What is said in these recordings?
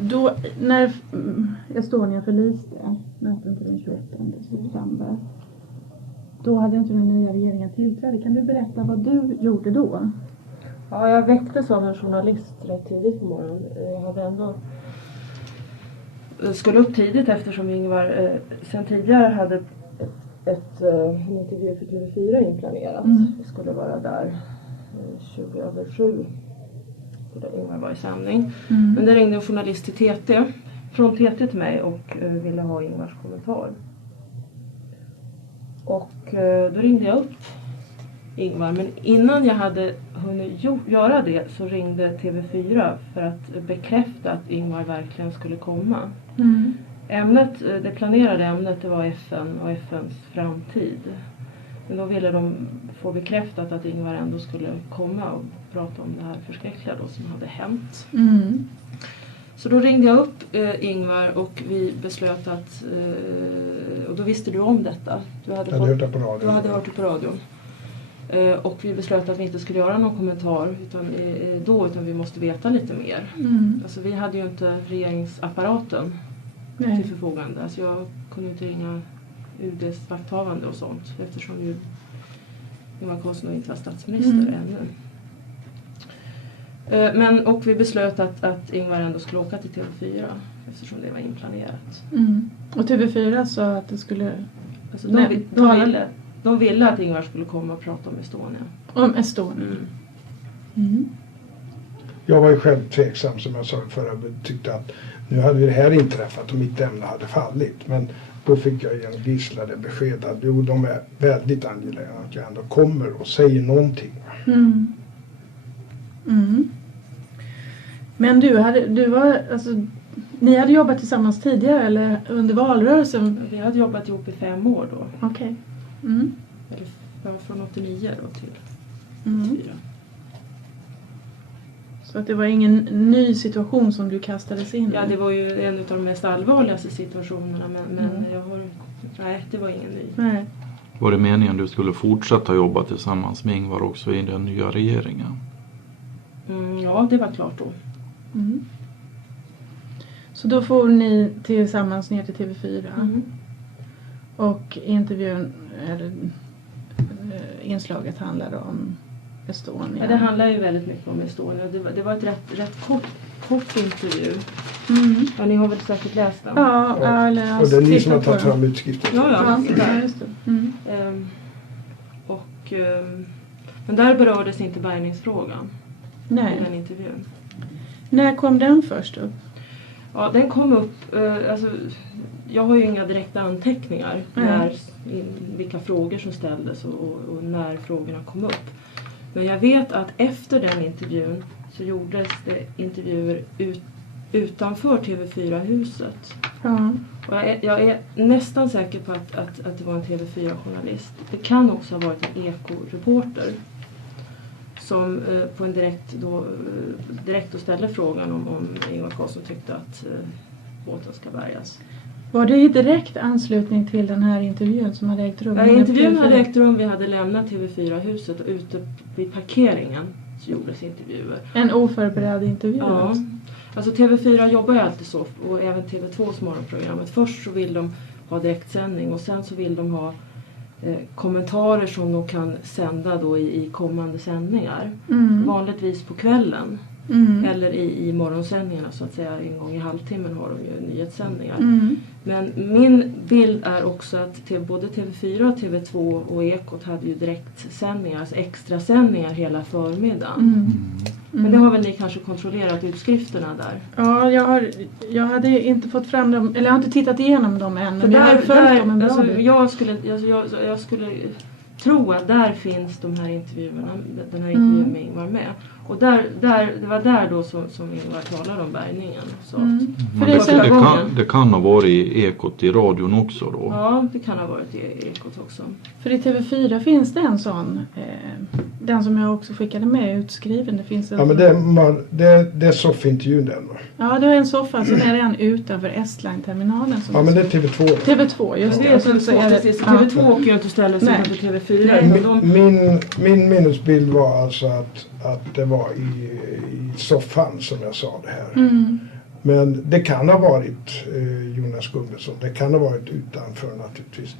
Då, när Estonia förliste natten till den 28 september, då hade inte den nya regeringen tillträde. Kan du berätta vad du gjorde då? Ja, jag väcktes av en journalist rätt tidigt på morgonen. Jag hade ändå skulle upp tidigt eftersom Ingvar sen tidigare hade en intervju för TV4 inplanerat. Jag skulle vara där 7:20 där Ingvar var i sändning. Men det ringde en journalist till TT, från TT till mig och ville ha Ingvars kommentar. Och då ringde jag upp Ingvar, men innan jag hade hunnit göra det så ringde TV4 för att bekräfta att Ingvar verkligen skulle komma. Det planerade ämnet, det var FN och FNs framtid. Men då ville de få bekräftat att Ingvar ändå skulle komma och prata om det här förskräckliga då som hade hänt. Så då ringde jag upp Ingvar och vi beslöt att, och då visste du om detta. Du hade hört det på radion. Och vi beslöt att vi inte skulle göra någon kommentar utan vi måste veta lite mer. Alltså vi hade ju inte regeringsapparaten till förfogande. Alltså jag kunde inte ringa UDs vakthavande och sånt eftersom ju Ingvar Carlsson inte var statsminister ännu. Och vi beslöt att Ingvar ändå skulle åka till TV4 eftersom det var inplanerat. Och TV4 sa att det skulle... Alltså de ville att Ingvar skulle komma och prata om Estonia. Om Estonia. Jag var ju själv tveksam som jag sa förra, tyckte att nu hade det här inträffat och mitt ämne hade fallit. Men då fick jag genom Gisla det besked att de är väldigt angelägna att jag ändå kommer och säger någonting. Men ni hade jobbat tillsammans tidigare eller under valrörelsen? Vi hade jobbat ihop i 5 år då. Okej. Eller från 89 då till 84. Så att det var ingen ny situation som du kastades in i? Ja, det var ju en av de mest allvarligaste situationerna. Men nej, det var ingen ny. Nej. Var det meningen du skulle fortsätta jobba tillsammans med Ingvar också i den nya regeringen? Ja, det var klart då. Så då får ni tillsammans ner till TV4. Och intervjun, eller inslaget handlade om Estonia. Ja, det handlar ju väldigt mycket om Estonia. Det var ett rätt kort intervju. Ja, ni har väl säkert läst den? Ja. Och det är ni som har tagit fram utskriften. Ja, just det. Men där berördes inte bärgningsfrågan. Nej. I den intervjun. När kom den först upp? Ja, den kom upp, jag har ju inga direkta anteckningar vilka frågor som ställdes och när frågorna kom upp. Men jag vet att efter den intervjun så gjordes det intervjuer utanför TV4-huset. Och jag är nästan säker på att det var en TV4-journalist. Det kan också ha varit en Eko-reporter som på en direkt ställde frågan om Ingvar Carlsson tyckte att båten ska bärgas. Var det i direkt anslutning till den här intervjun som hade ägt rum? Ja, intervjun hade ägt rum. Vi hade lämnat TV4-huset och ute vid parkeringen så gjordes intervjuer. En oförberedd intervju? Ja. Alltså TV4 jobbar ju alltid så och även TV2s morgonprogrammet. Först så vill de ha direktsändning och sen så vill de ha kommentarer som de kan sända då i kommande sändningar. Vanligtvis på kvällen. Eller i morgonsändningarna så att säga. En gång i halvtimmen har de ju nyhetssändningar. Men min bild är också att både TV4, TV2 och Ekot hade ju direktsändningar, alltså extra sändningar hela förmiddagen. Men det har väl ni kanske kontrollerat utskrifterna där? Ja, jag hade inte fått fram dem, eller jag har inte tittat igenom dem än. Men jag har följt dem en bra bit. Jag skulle tro att där finns de här intervjuerna, den här intervjun med Ingvar med. Och det var där då som Ingvar talade om bärgningen. Så det kan ha varit i Ekot i radion också då? Ja, det kan ha varit i Ekot också. För i TV4 finns det en sån, den som jag också skickade med utskriven. Det finns men det är soffintervjun den va? Ja, det är en soffa, sen är det en utanför Estline-terminalen. Ja, men det är TV2. TV2, just det. TV2 åker ju inte ställa sig utanför TV4. Min minnesbild var alltså att det var var i soffan som jag sa det här. Men det kan ha varit Jonas Gummesson. Det kan ha varit utanför naturligtvis.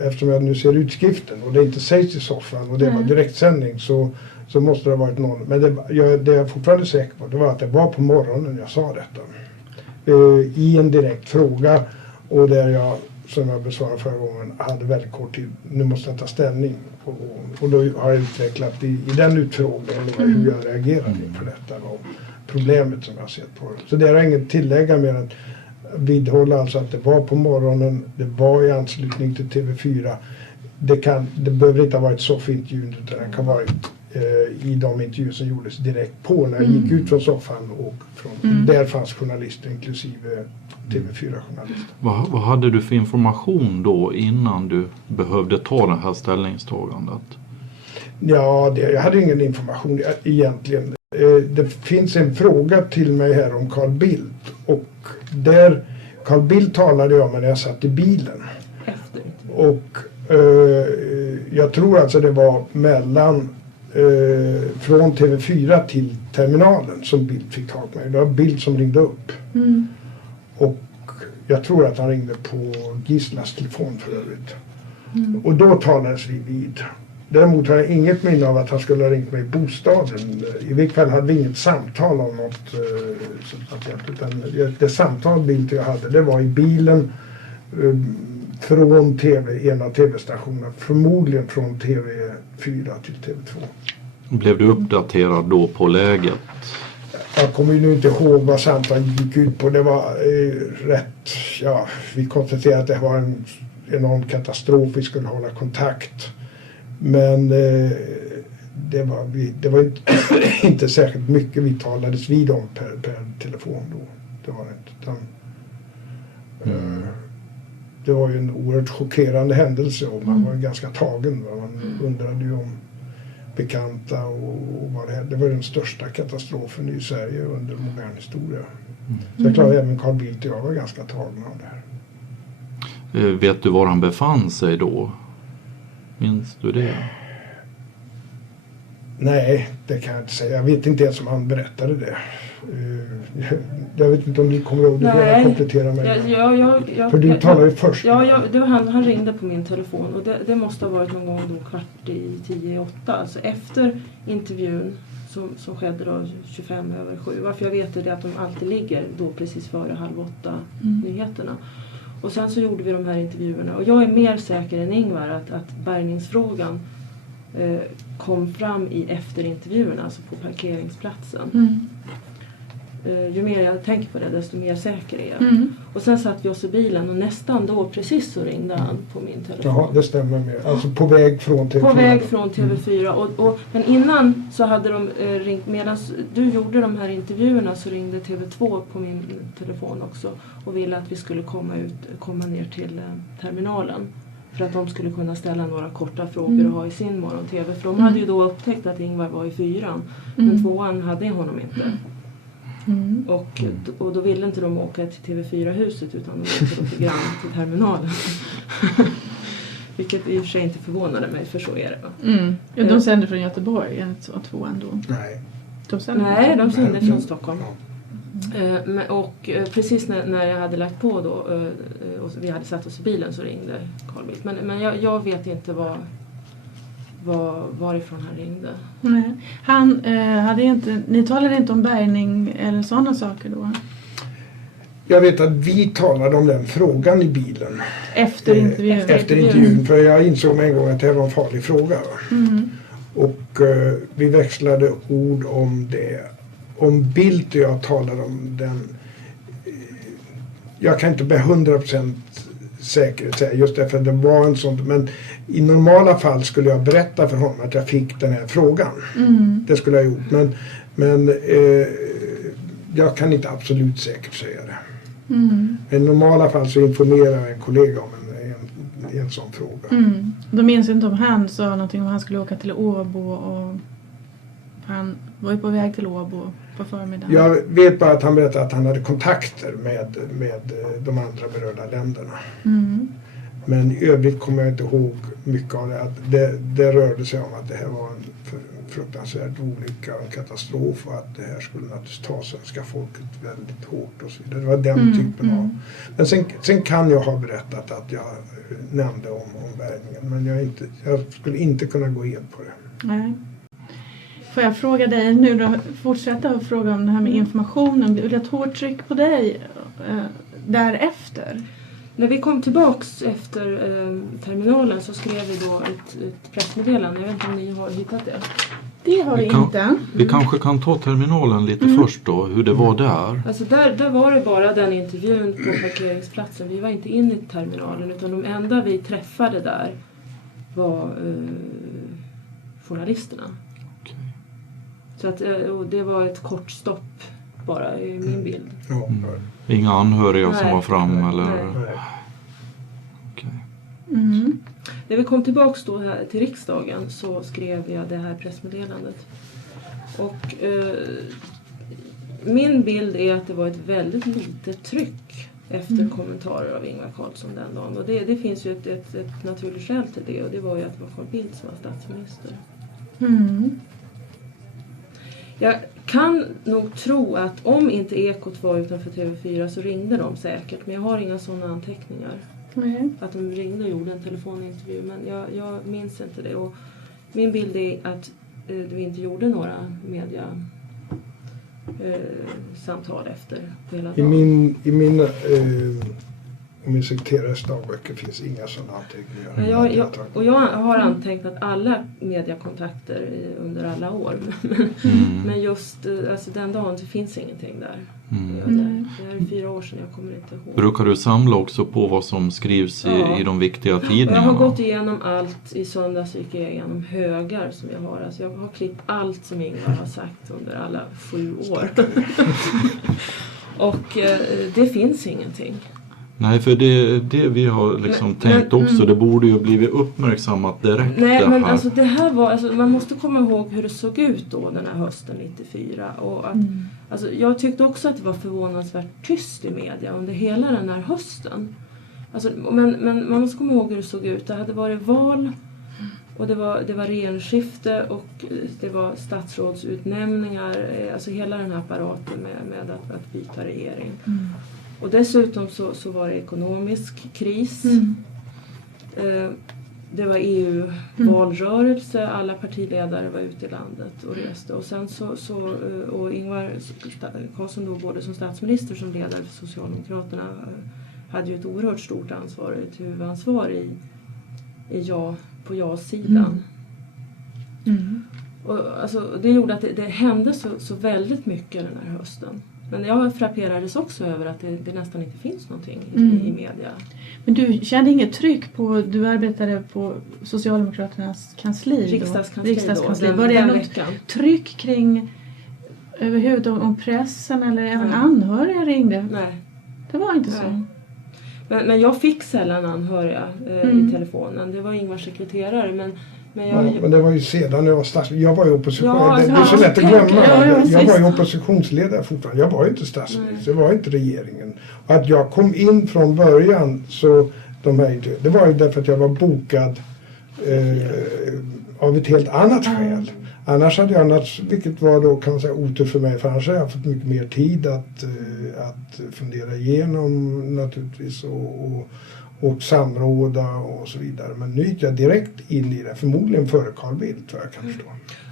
Eftersom jag nu ser utskriften och det inte sägs i soffan och det var direktsändning så måste det ha varit någon. Men det jag är fortfarande säker på, det var att det var på morgonen jag sa detta. I en direkt fråga och där jag, som jag besvarade förra gången, hade väldigt kort tid. Nu måste jag ta ställning. Och då har jag utvecklat i den utfrågningen hur jag reagerade inför detta och problemet som jag sett på det. Så det är inget tillägga mer än vidhålla alltså att det var på morgonen, det var i anslutning till TV4. Det behöver inte ha varit soffintervjun utan det kan vara i de intervjuer som gjordes direkt på när jag gick ut från soffan och där fanns journalister inklusive TV4-journalister. Vad hade du för information då innan du behövde ta det här ställningstagandet? Ja, jag hade ingen information egentligen. Det finns en fråga till mig här om Carl Bildt och där Carl Bildt talade jag med när jag satt i bilen. Och jag tror alltså det var mellan från TV4 till terminalen som Bildt fick tag på mig. Det var Bildt som ringde upp. Och jag tror att han ringde på Gisslas telefon för övrigt. Och då talades vi vid. Däremot har jag inget minne av att han skulle ha ringt mig i bostaden. I vilket fall hade vi inget samtal om något utan det samtal Bildt jag hade, det var i bilen från en av tv-stationerna, förmodligen från TV4 till TV2. Blev du uppdaterad då på läget? Jag kommer ju nu inte ihåg vad samtalet gick ut på. Det var vi konstaterade att det var en enorm katastrof. Vi skulle hålla kontakt. Men det var inte särskilt mycket vi talades vid om per telefon då. Det var inte. Det var ju en oerhört chockerande händelse och man var ganska tagen. Man undrade ju om bekanta och vad det här. Det var den största katastrofen i Sverige under modern historia. Så jag klarar även Carl Bildt och jag var ganska tagna av det här. Vet du var han befann sig då? Minns du det? Nej, det kan jag inte säga. Jag vet inte ens om han berättade det. Jag vet inte om ni kommer ihåg det. Jag komplettera mig. För du talade ju först. Han ringde på min telefon och det måste ha varit någon gång då 7:45. Alltså efter intervjun som skedde då 7:25. Varför jag vet det är att de alltid ligger då precis före 7:30 nyheterna. Och sen så gjorde vi de här intervjuerna. Och jag är mer säker än Ingvar att bärgningsfrågan kom fram i efterintervjuerna, alltså på parkeringsplatsen. Ju mer jag tänker på det, desto mer säker är jag. Och sen satt vi oss i bilen och nästan då precis så ringde han på min telefon. Jaha, det stämmer med. Alltså på väg från TV4. På väg från TV4. Men innan så hade de ringt, medan du gjorde de här intervjuerna så ringde TV2 på min telefon också och ville att vi skulle komma ner till terminalen. För att de skulle kunna ställa några korta frågor och ha i sin morgon-tv. För de hade ju då upptäckt att Ingvar var i 4:an. Men 2:an hade honom inte. Och då ville inte de åka till TV4-huset utan de åkte till Grand till terminalen. Vilket i och för sig inte förvånade mig, för så är det. Ja, de sänder från Göteborg, enligt 2:an då? Nej. De sänder från Stockholm. Och precis när jag hade lagt på då och vi hade satt oss i bilen så ringde Carl Bildt. Men jag vet inte varifrån han ringde. Nej. Han hade inte, ni talade inte om bärgning eller sådana saker då? Jag vet att vi talade om den frågan i bilen. Efter intervjun? Efter intervjun, för jag insåg med en gång att det var en farlig fråga. Och vi växlade ord om det. Om Bildt och jag talade om den. Jag kan inte med 100% säkerhet säga just därför att det var en sån. Men i normala fall skulle jag berätta för honom att jag fick den här frågan. Det skulle jag gjort. Men jag kan inte absolut säkert säga det. I normala fall så informerar jag en kollega om en sån fråga. Då minns inte om han sa någonting om han skulle åka till Åbo och han var ju på väg till Åbo på förmiddagen. Jag vet bara att han berättade att han hade kontakter med de andra berörda länderna. Men i övrigt kommer jag inte ihåg mycket av det. Det rörde sig om att det här var fruktansvärd olycka och en katastrof och att det här skulle naturligtvis ta svenska folket väldigt hårt och så vidare. Det var den typen av. Men sen kan jag ha berättat att jag nämnde om omvärvningen, men jag skulle inte kunna gå in på det. Nej. Får jag fråga dig nu då, fortsätta att fråga om det här med informationen. Blev det ett hårt tryck på dig därefter? När vi kom tillbaks efter terminalen så skrev vi då ett pressmeddelande. Jag vet inte om ni har hittat det. Det har vi inte. Vi kanske kan ta terminalen lite först då, hur det var där. Alltså där var det bara den intervjun på parkeringsplatsen. Vi var inte inne i terminalen utan de enda vi träffade där var journalisterna. Okay. Så att, och det var ett kort stopp bara i min bild. Ja. Inga anhöriga som var fram eller? Nej. Okay. När vi kom tillbaks då här till riksdagen så skrev jag det här pressmeddelandet. Och min bild är att det var ett väldigt litet tryck efter kommentarer av Ingvar Carlsson den dagen. Och det finns ju ett naturligt skäl till det, och det var ju att det var Carl Bildt som var statsminister. Jag kan nog tro att om inte Ekot var utanför TV4 så ringde de säkert, men jag har inga sådana anteckningar. Att de ringde och gjorde en telefonintervju, men jag minns inte det. Och min bild är att vi inte gjorde några samtal efter på hela dagen. I min min sekreterares dagböcker finns inga sådana anteckningar. Jag har antecknat alla mediekontakter under alla år. Men just alltså den dagen så finns ingenting där. Det är 4 år sedan, jag kommer inte ihåg. Brukar du samla också på vad som skrivs i de viktiga tidningarna? Jag har gått igenom allt. I söndags gick jag igenom högar som jag har. Alltså jag har klippt allt som Ingvar har sagt under alla 7 år. Och det finns ingenting. Nej, för det vi har liksom tänkt också, det borde ju blivit uppmärksammat direkt. Nej, men alltså det här var, alltså, man måste komma ihåg hur det såg ut då den här hösten 94. Och att, alltså, jag tyckte också att det var förvånansvärt tyst i media under hela den här hösten. Alltså, men man måste komma ihåg hur det såg ut. Det hade varit val och det var regeringsskifte och det var statsrådsutnämningar. Alltså hela den här apparaten med att byta regering. Och dessutom så var det ekonomisk kris. Det var EU-valrörelse. Alla partiledare var ute i landet och reste. Och sen och Ingvar Carlsson då både som statsminister som ledare för Socialdemokraterna hade ju ett oerhört stort ansvar, ett huvudansvar på ja-sidan. Och alltså, det gjorde att det hände så väldigt mycket den här hösten. Men jag frapperades också över att det nästan inte finns någonting i media. Men du kände inget tryck på, du arbetade på Socialdemokraternas kansli Riksdagskansli. Var det något tryck kring överhuvudtaget om pressen eller även anhöriga ringde? Nej. Det var inte så. Men jag fick sällan anhöriga i telefonen. Det var Ingvars sekreterare, men det var ju sedan jag var statsminister. Jag var ju oppositionsledare. Det är så lätt att glömma. Jag var ju oppositionsledare fortfarande. Jag var ju inte statsminister. Det var inte regeringen. Och att jag kom in från början så det var ju därför att jag var bokad av ett helt annat skäl. Annars hade jag vilket var då kan man säga otur för mig, för annars hade jag fått mycket mer tid att fundera igenom naturligtvis och samråda och så vidare. Men nu gick jag direkt in i det, förmodligen före Carl Bildt, vad jag kan förstå.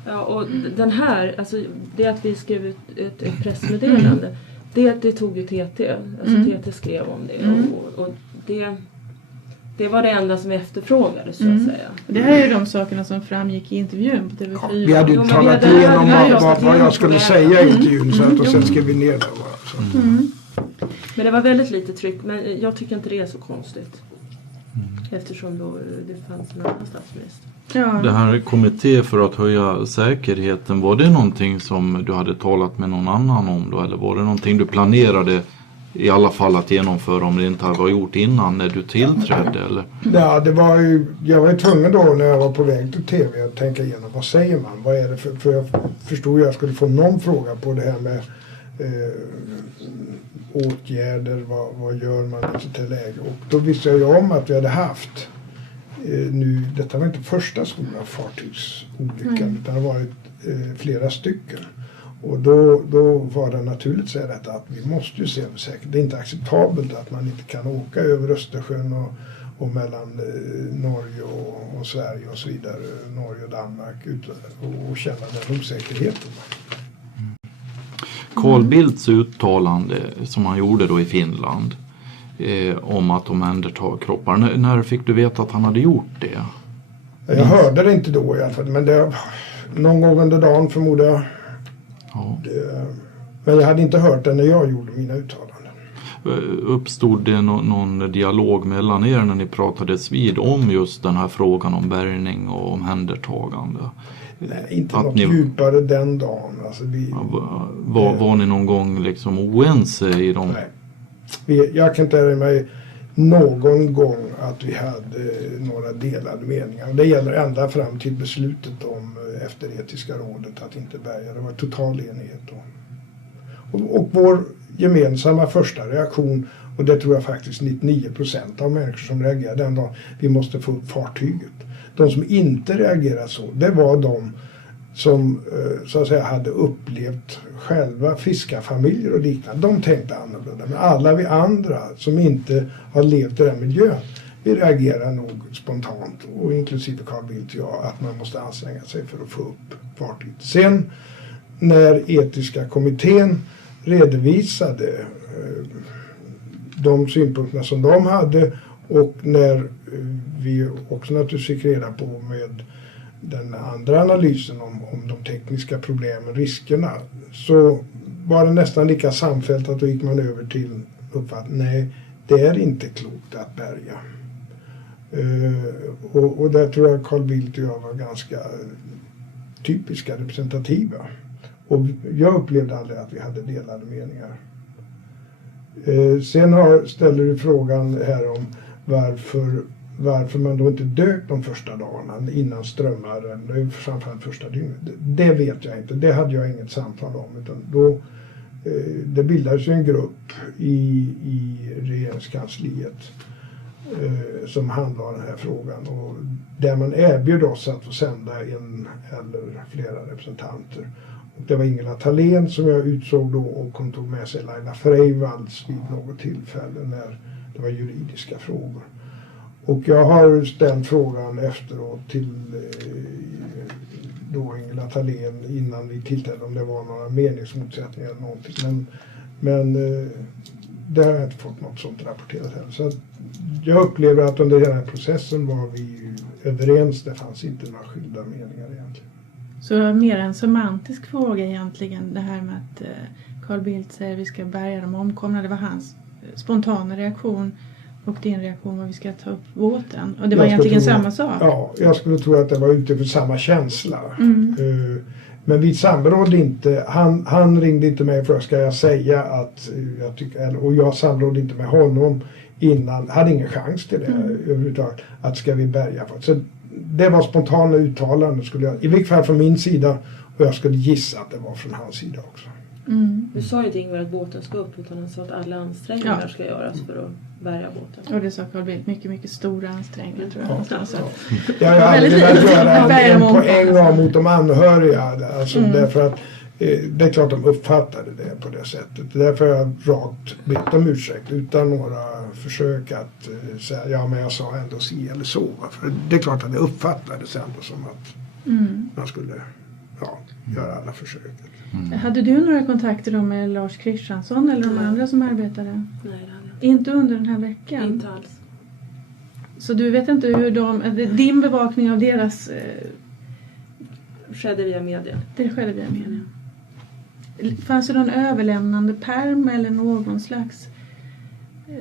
Ja, och den här, alltså det att vi skrev ett pressmeddelande, det tog ju TT. Alltså TT skrev om det och det var det enda som efterfrågades så att säga. Det här är ju de sakerna som framgick i intervjun på TV4. Ja, vi hade ju talat igenom vad jag skulle säga i intervjun och sen skrev vi ner det bara. Men det var väldigt lite tryck, men jag tycker inte det är så konstigt. Eftersom då det fanns en annan statsminister. Ja. Det här kommitté för att höja säkerheten, var det någonting som du hade talat med någon annan om då? Eller var det någonting du planerade i alla fall att genomföra om det inte hade varit gjort innan när du tillträdde? Eller? Ja, jag var ju tvungen då när jag var på väg till TV att tänka igenom vad säger man? Vad är det för jag förstod jag skulle få någon fråga på det här med åtgärder, vad gör man i sånt här läge? Och då visste jag ju om att vi hade haft detta var inte första stora fartygsolyckan utan det har varit flera stycken. Och då var det naturligt att säga detta att vi måste ju se över säkerhet. Det är inte acceptabelt att man inte kan åka över Östersjön och mellan Norge och Sverige och så vidare, Norge och Danmark och känna den osäkerheten. Carl Bildts uttalande som han gjorde då i Finland om att omhänderta kroppar. När fick du veta att han hade gjort det? Jag hörde det inte då i alla fall, men det någon gång under dagen förmodar jag. Ja. Men jag hade inte hört det när jag gjorde mina uttalanden. Uppstod det någon dialog mellan er när ni pratades vid om just den här frågan om bärgning och omhändertagande? Nej, inte något djupare den dagen. Alltså var ni någon gång liksom oense i dem? Nej. Jag kan inte erinra mig någon gång att vi hade några delade meningar. Det gäller ända fram till beslutet om efter etiska rådet att inte bärga. Det var total enighet då. Och vår gemensamma första reaktion, och det tror jag faktiskt 99% av människor som reagerade den dagen, vi måste få upp fartyget. De som inte reagerade så, det var de som så att säga hade upplevt själva fiskarfamiljer och liknande. De tänkte annorlunda. Men alla vi andra som inte har levt i den miljön, vi reagerar nog spontant, och inklusive Carl Bildt och jag, att man måste anstränga sig för att få upp fartyget. Sen när etiska kommittén redovisade de synpunkterna som de hade, och när vi också naturligtvis fick reda på med den andra analysen om de tekniska problemen, riskerna, så var det nästan lika samfällt att då gick man över till uppfattningen, nej, det är inte klokt att bärga. Och där tror jag Carl Bildt och jag var ganska typiska, representativa. Och jag upplevde aldrig att vi hade delade meningar. Sen ställer du frågan här om varför man då inte dök de första dagarna innan strömmaren, framförallt första dygnet. Det vet jag inte, det hade jag inget samtal om, utan då det bildades en grupp i regeringskansliet som handlar om den här frågan, och där man erbjöd oss att få sända en eller flera representanter. Och det var Ingela Thalén som jag utsåg då, och hon tog med sig Laila Freivalds vid något tillfälle när det var juridiska frågor. Och jag har ställt frågan efteråt till då Ingela Thalén innan vi tillträdde om det var några meningsmotsättningar eller någonting. Men det har jag inte fått något sånt rapporterat heller. Så att jag upplever att under hela processen var vi överens. Det fanns inte några skilda meningar egentligen. Så mer en semantisk fråga egentligen, det här med att Carl Bildt säger att vi ska bärga de omkomna. Det var hans spontana reaktion, och din reaktion var att vi ska ta upp båten. Och det var egentligen samma sak. Ja, jag skulle tro att det var ute för samma känsla. Men vi samrådde inte. Han ringde inte mig för ska jag säga att jag tycker, och jag samrådde inte med honom innan. Hade ingen chans till det överhuvudtaget. Att ska vi bärga för. Så det var spontana uttalanden skulle jag, i vilket fall från min sida, och jag skulle gissa att det var från hans sida också. Du sa ju inte Ingvar att båten ska upp, utan han sa att alla ansträngningar ska göras för att bärga båten. Och det sa Carl Bildt, mycket, mycket stora ansträngningar tror jag. Jag har aldrig velat göra en poäng av mot de anhöriga. Alltså därför att det är klart de uppfattade det på det sättet. Därför har jag rakt bett om ursäkt utan några försök att säga ja men jag sa ändå si eller så. För det är klart att det uppfattades ändå som att man skulle göra alla försök. Hade du några kontakter då med Lars Kristiansson eller de andra som arbetade? Nej, det hade jag inte. Under den här veckan? Inte alls. Så du vet inte hur din bevakning av deras... Skedde via media. Det skedde via media. Fanns det någon överlämnande perm eller någon slags...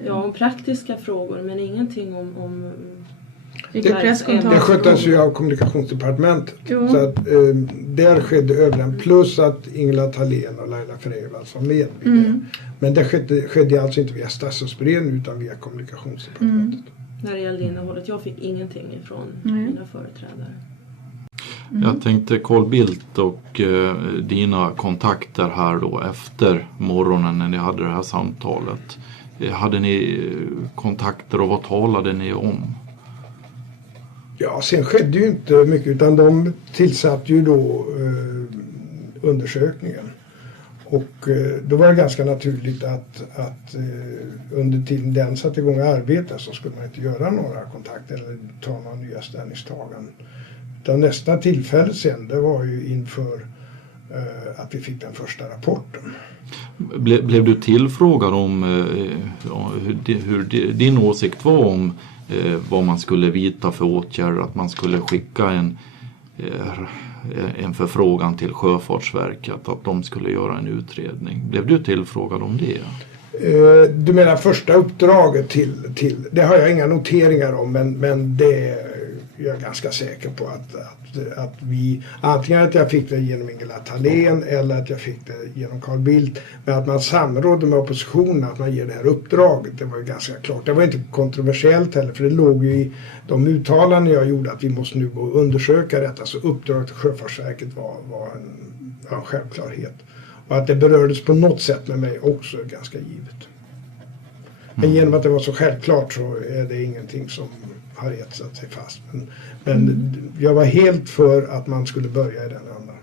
Ja, om praktiska frågor, men ingenting om det sköttes ju av kommunikationsdepartementet. Så att där skedde överlämnande. Plus att Ingela Thalén och Laila Freivalds var med. Men det skedde alltså inte via statsrådsberedningen utan via kommunikationsdepartementet. När det gällde innehållet. Jag fick ingenting ifrån mina företrädare. Jag tänkte Carl Bildt och dina kontakter här då efter morgonen när ni hade det här samtalet. Hade ni kontakter och vad talade ni om? Ja, sen skedde ju inte mycket utan de tillsatte ju då undersökningen. Och då var det ganska naturligt att under tiden den satte igång att arbeta så skulle man inte göra några kontakter eller ta några nya ställningstaganden. Utan nästa tillfälle sen, det var ju inför att vi fick den första rapporten. Blev du tillfrågad om hur din åsikt var om vad man skulle vidta för åtgärder, att man skulle skicka en förfrågan till Sjöfartsverket att de skulle göra en utredning? Blev du tillfrågad om det? Du menar första uppdraget till det har jag inga noteringar om, men det är jag ganska säker på att vi, antingen att jag fick det genom Ingela Thalén eller att jag fick det genom Carl Bildt, men att man samrådde med oppositionen att man ger det här uppdraget, det var ju ganska klart. Det var inte kontroversiellt heller, för det låg ju i de uttalanden jag gjorde att vi måste nu gå och undersöka detta, så uppdraget till Sjöfartsverket var en självklarhet. Och att det berördes på något sätt med mig också är ganska givet. Men genom att det var så självklart så är det ingenting som har etsat sig fast. Men jag var helt för att man skulle börja i den andan.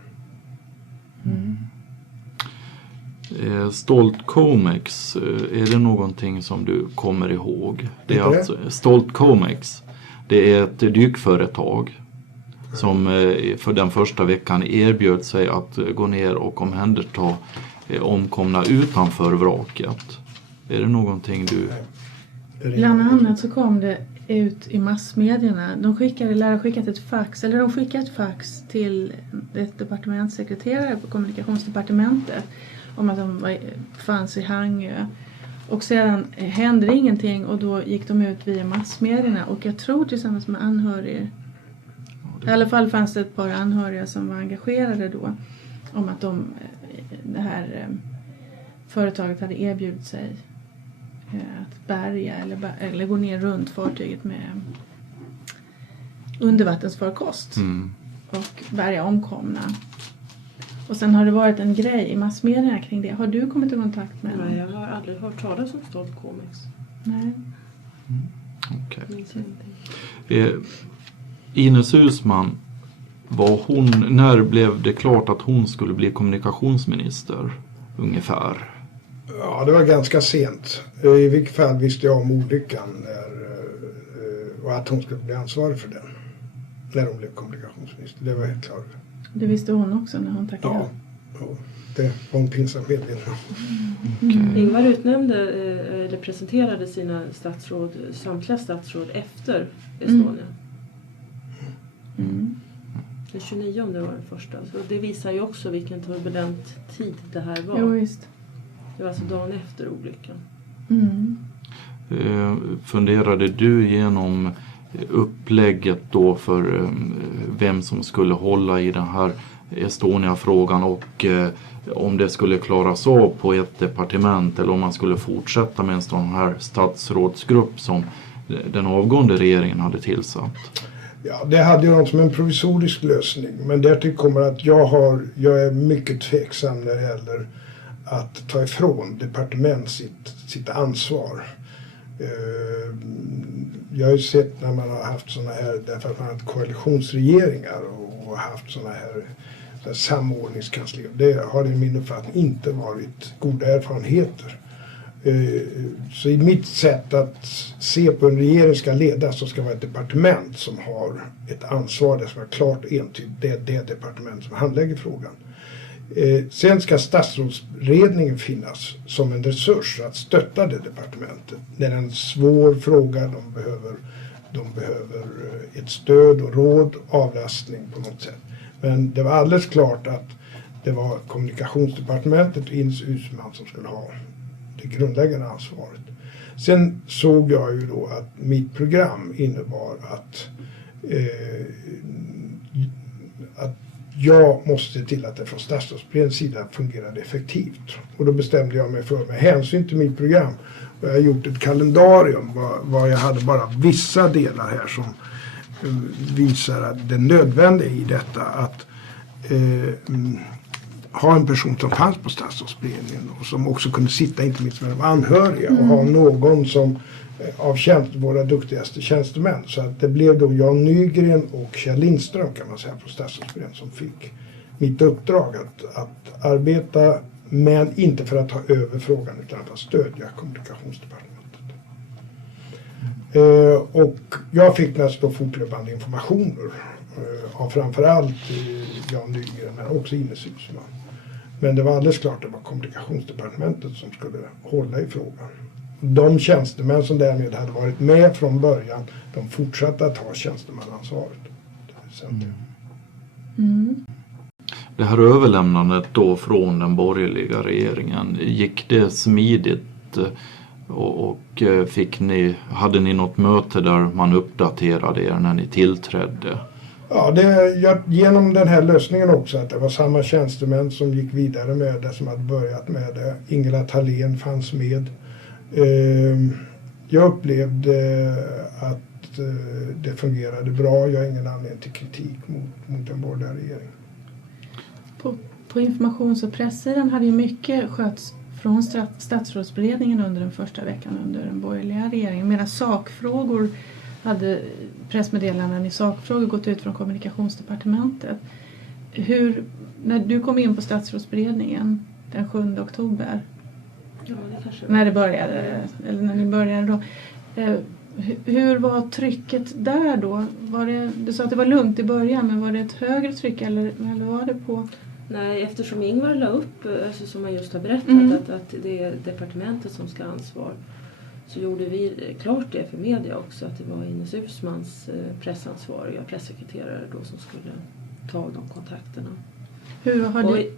Stolt Comex, är det någonting som du kommer ihåg? Det är alltså Stolt Comex. Det är ett dykföretag som för den första veckan erbjöd sig att gå ner och omhänderta omkomna utanför vraket. Är det någonting du... Bland annat så kom det ut i massmedierna. De skickade ett fax till ett departementssekreterare på kommunikationsdepartementet om att de fanns i Hangö. Och sedan hände det ingenting och då gick de ut via massmedierna, och jag tror tillsammans med anhöriga. I alla fall fanns det ett par anhöriga som var engagerade då om att det här företaget hade erbjudit sig att bärga eller gå ner runt fartyget med undervattensfarkost och bärga omkomna. Och sen har det varit en grej i massmedierna kring det. Har du kommit i kontakt med den? Nej, jag har aldrig hört talas om Stolt Comex. Nej. Okej. Ines Uusmann, när blev det klart att hon skulle bli kommunikationsminister ungefär? Ja, det var ganska sent. I vilket fall visste jag om olyckan och att hon skulle bli ansvarig för den när hon blev kommunikationsminister. Det var helt klart. Det visste hon också när hon tackade? Ja, det var hon pinsamt medveten. Ingvar utnämnde eller presenterade sina samtliga statsråd efter Estonia. Den 29 var den första. Så det visar ju också vilken turbulent tid det här var. Jo, visst. Det var alltså dagen efter olyckan. Funderade du igenom upplägget då för vem som skulle hålla i den här Estonia-frågan och om det skulle klaras av på ett departement eller om man skulle fortsätta med en sån här statsrådsgrupp som den avgående regeringen hade tillsatt? Ja, det hade ju något som en provisorisk lösning, men därtill kommer att jag är mycket tveksam när det gäller att ta ifrån departement sitt ansvar. Jag har ju sett när man har haft såna här, därför att man har haft koalitionsregeringar och haft såna här samordningskanslier. Det har i min uppfattning inte varit goda erfarenheter. Så i mitt sätt att se på en regering ska leda så ska vara ett departement som har ett ansvar, det ska vara klart entydigt. Det är det departement som handlägger frågan. Sen ska statsrådsredningen finnas som en resurs att stötta det departementet. Det är en svår fråga, de behöver ett stöd och råd, avlastning på något sätt. Men det var alldeles klart att det var kommunikationsdepartementet och Ines Uusmann som skulle ha det grundläggande ansvaret. Sen såg jag ju då att mitt program innebar att jag måste se till att det från statsrådsberedningens sida fungerade effektivt. Och då bestämde jag mig för, med hänsyn till mitt program, och jag har gjort ett kalendarium var jag hade bara vissa delar här som visar att det nödvändiga i detta att ha en person som fanns på statsrådsberedningen och som också kunde sitta inte minst med de anhöriga och ha någon som av våra duktigaste tjänstemän. Så att det blev då Jan Nygren och Kjell Lindström kan man säga på statsrådsberedningen som fick mitt uppdrag att arbeta, men inte för att ta över frågan utan att stödja kommunikationsdepartementet. Och jag fick nästan fortlöpande informationer av framförallt Jan Nygren men också Ines Uusmann. Men det var alldeles klart att det var kommunikationsdepartementet som skulle hålla i frågan. De tjänstemän som därmed hade varit med från början, de fortsatte att ha tjänstemannaansvaret. Det här överlämnandet då från den borgerliga regeringen, gick det smidigt och hade ni något möte där man uppdaterade er när ni tillträdde? Ja, genom den här lösningen också att det var samma tjänstemän som gick vidare med det som hade börjat med det. Ingela Thalén fanns med. Jag upplevde att det fungerade bra. Jag har ingen anledning till kritik mot den borgerliga regeringen. På informations- och presssidan hade ju mycket skötts från statsrådsberedningen under den första veckan under den borgerliga regeringen. Medan sakfrågor hade pressmeddelanden i sakfrågor gått ut från kommunikationsdepartementet. När du kom in på statsrådsberedningen den 7 oktober, när det började, eller när ni började då, hur var trycket där då? Du sa att det var lugnt i början, men var det ett högre tryck eller var det på? Nej, eftersom Ingvar la upp, alltså som man just har berättat, att det är departementet som ska ha ansvar, så gjorde vi klart det för media också, att det var Ines Uusmanns pressansvariga pressekreterare då som skulle ta de kontakterna.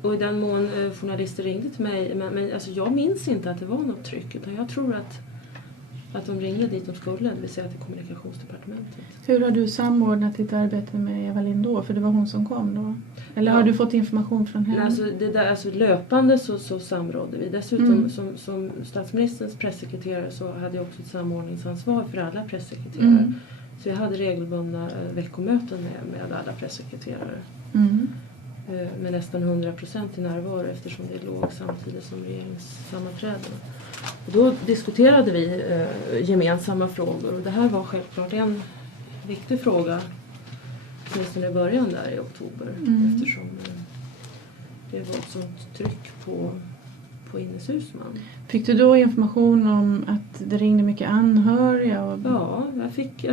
Och i den mån journalister ringde till mig, men alltså jag minns inte att det var något tryck, utan jag tror att de ringde dit de skulle, det vill säga till kommunikationsdepartementet. Hur har du samordnat ditt arbete med Eva Lind då? För det var hon som kom då. Eller har du fått information från henne? Alltså löpande så samrådde vi. Dessutom som statsministerns pressekreterare så hade jag också ett samordningsansvar för alla pressekreterare. Så jag hade regelbundna veckomöten med alla pressekreterare. Med nästan 100% i närvaro eftersom det låg samtidigt som regeringssammanträdena. Och då diskuterade vi gemensamma frågor och det här var självklart en viktig fråga åtminstone i början där i oktober eftersom det var ett sånt tryck på Ines Uusmann. Fick du då information om att det ringde mycket anhöriga? Ja, jag fick,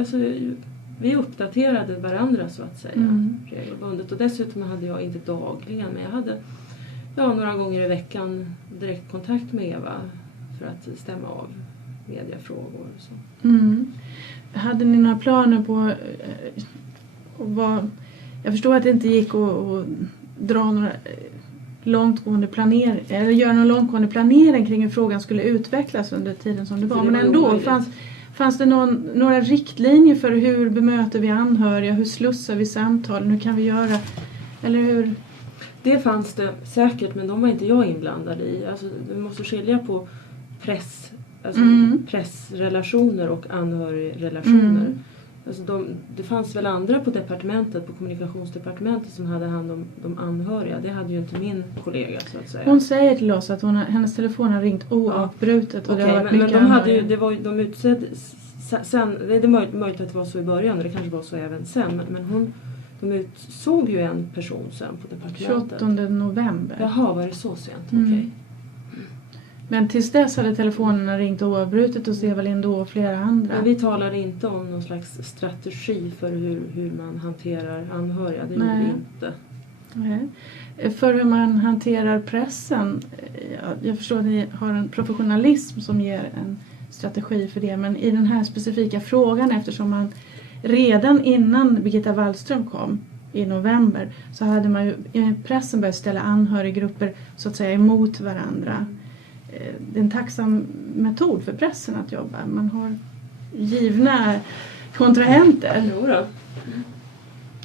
vi uppdaterade varandra så att säga regelbundet och dessutom hade jag inte dagligen men jag hade några gånger i veckan direkt kontakt med Eva för att stämma av mediafrågor och så. Hade ni några planer på jag förstår att det inte gick att dra några långtgående planering eller göra någon långtgående planering kring hur frågan skulle utvecklas under tiden som det var. Men ändå fanns det några riktlinjer för hur bemöter vi anhöriga, hur slussar vi samtalen, hur kan vi göra, eller hur? Det fanns det säkert, men de var inte jag inblandad i. Alltså, vi måste skilja på pressrelationer och anhörigrelationer. Alltså det fanns väl andra på departementet, på kommunikationsdepartementet som hade hand om de anhöriga. Det hade ju inte min kollega så att säga. Hon säger till oss att hennes telefon har ringt oavbrutet. Och det har varit mycket men de hade ju, de utsedd sen, det är möjligt att det var så i början och det kanske var så även sen. Men de utsåg ju en person sen på departementet. 28 november. Jaha, var det så sent? Okej. Men tills dess hade telefonerna ringt oavbrutet och Eva Lind och flera andra. Men vi talade inte om någon slags strategi för hur man hanterar anhöriga. Det gjorde vi inte. Nej. För hur man hanterar pressen. Jag förstår att ni har en professionalism som ger en strategi för det. Men i den här specifika frågan, eftersom man redan innan Birgitta Wallström kom i november så hade man ju i pressen börjat ställa anhöriggrupper så att säga emot varandra. Det är en tacksam metod för pressen att jobba. Man har givna kontrahenter.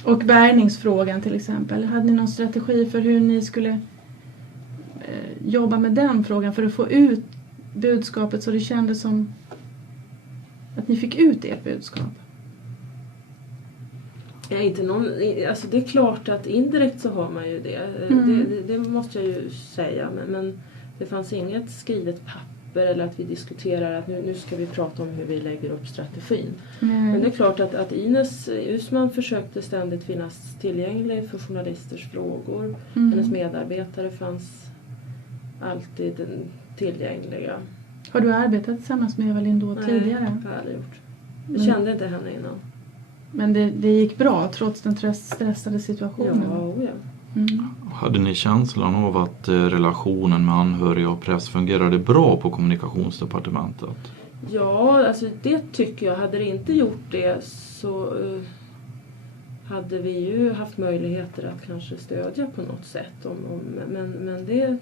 Och bärgningsfrågan till exempel. Hade ni någon strategi för hur ni skulle jobba med den frågan för att få ut budskapet så det kändes som att ni fick ut ert budskap? Ja, alltså det är klart att indirekt så har man ju det. Det måste jag ju säga. Men det fanns inget skrivet papper grupper eller att vi diskuterar att nu ska vi prata om hur vi lägger upp strategin. Men det är klart att Ines Uusmann försökte ständigt finnas tillgänglig för journalisters frågor. Hennes medarbetare fanns alltid tillgängliga. Har du arbetat tillsammans med Eva Lindå tidigare? Nej, det har jag aldrig gjort. Jag kände inte henne innan. Men det gick bra trots den stressade situationen? Ja. Hade ni känslan av att relationen med anhöriga och press fungerade bra på kommunikationsdepartementet? Ja, alltså det tycker jag. Hade det inte gjort det så hade vi ju haft möjligheter att kanske stödja på något sätt. Men det är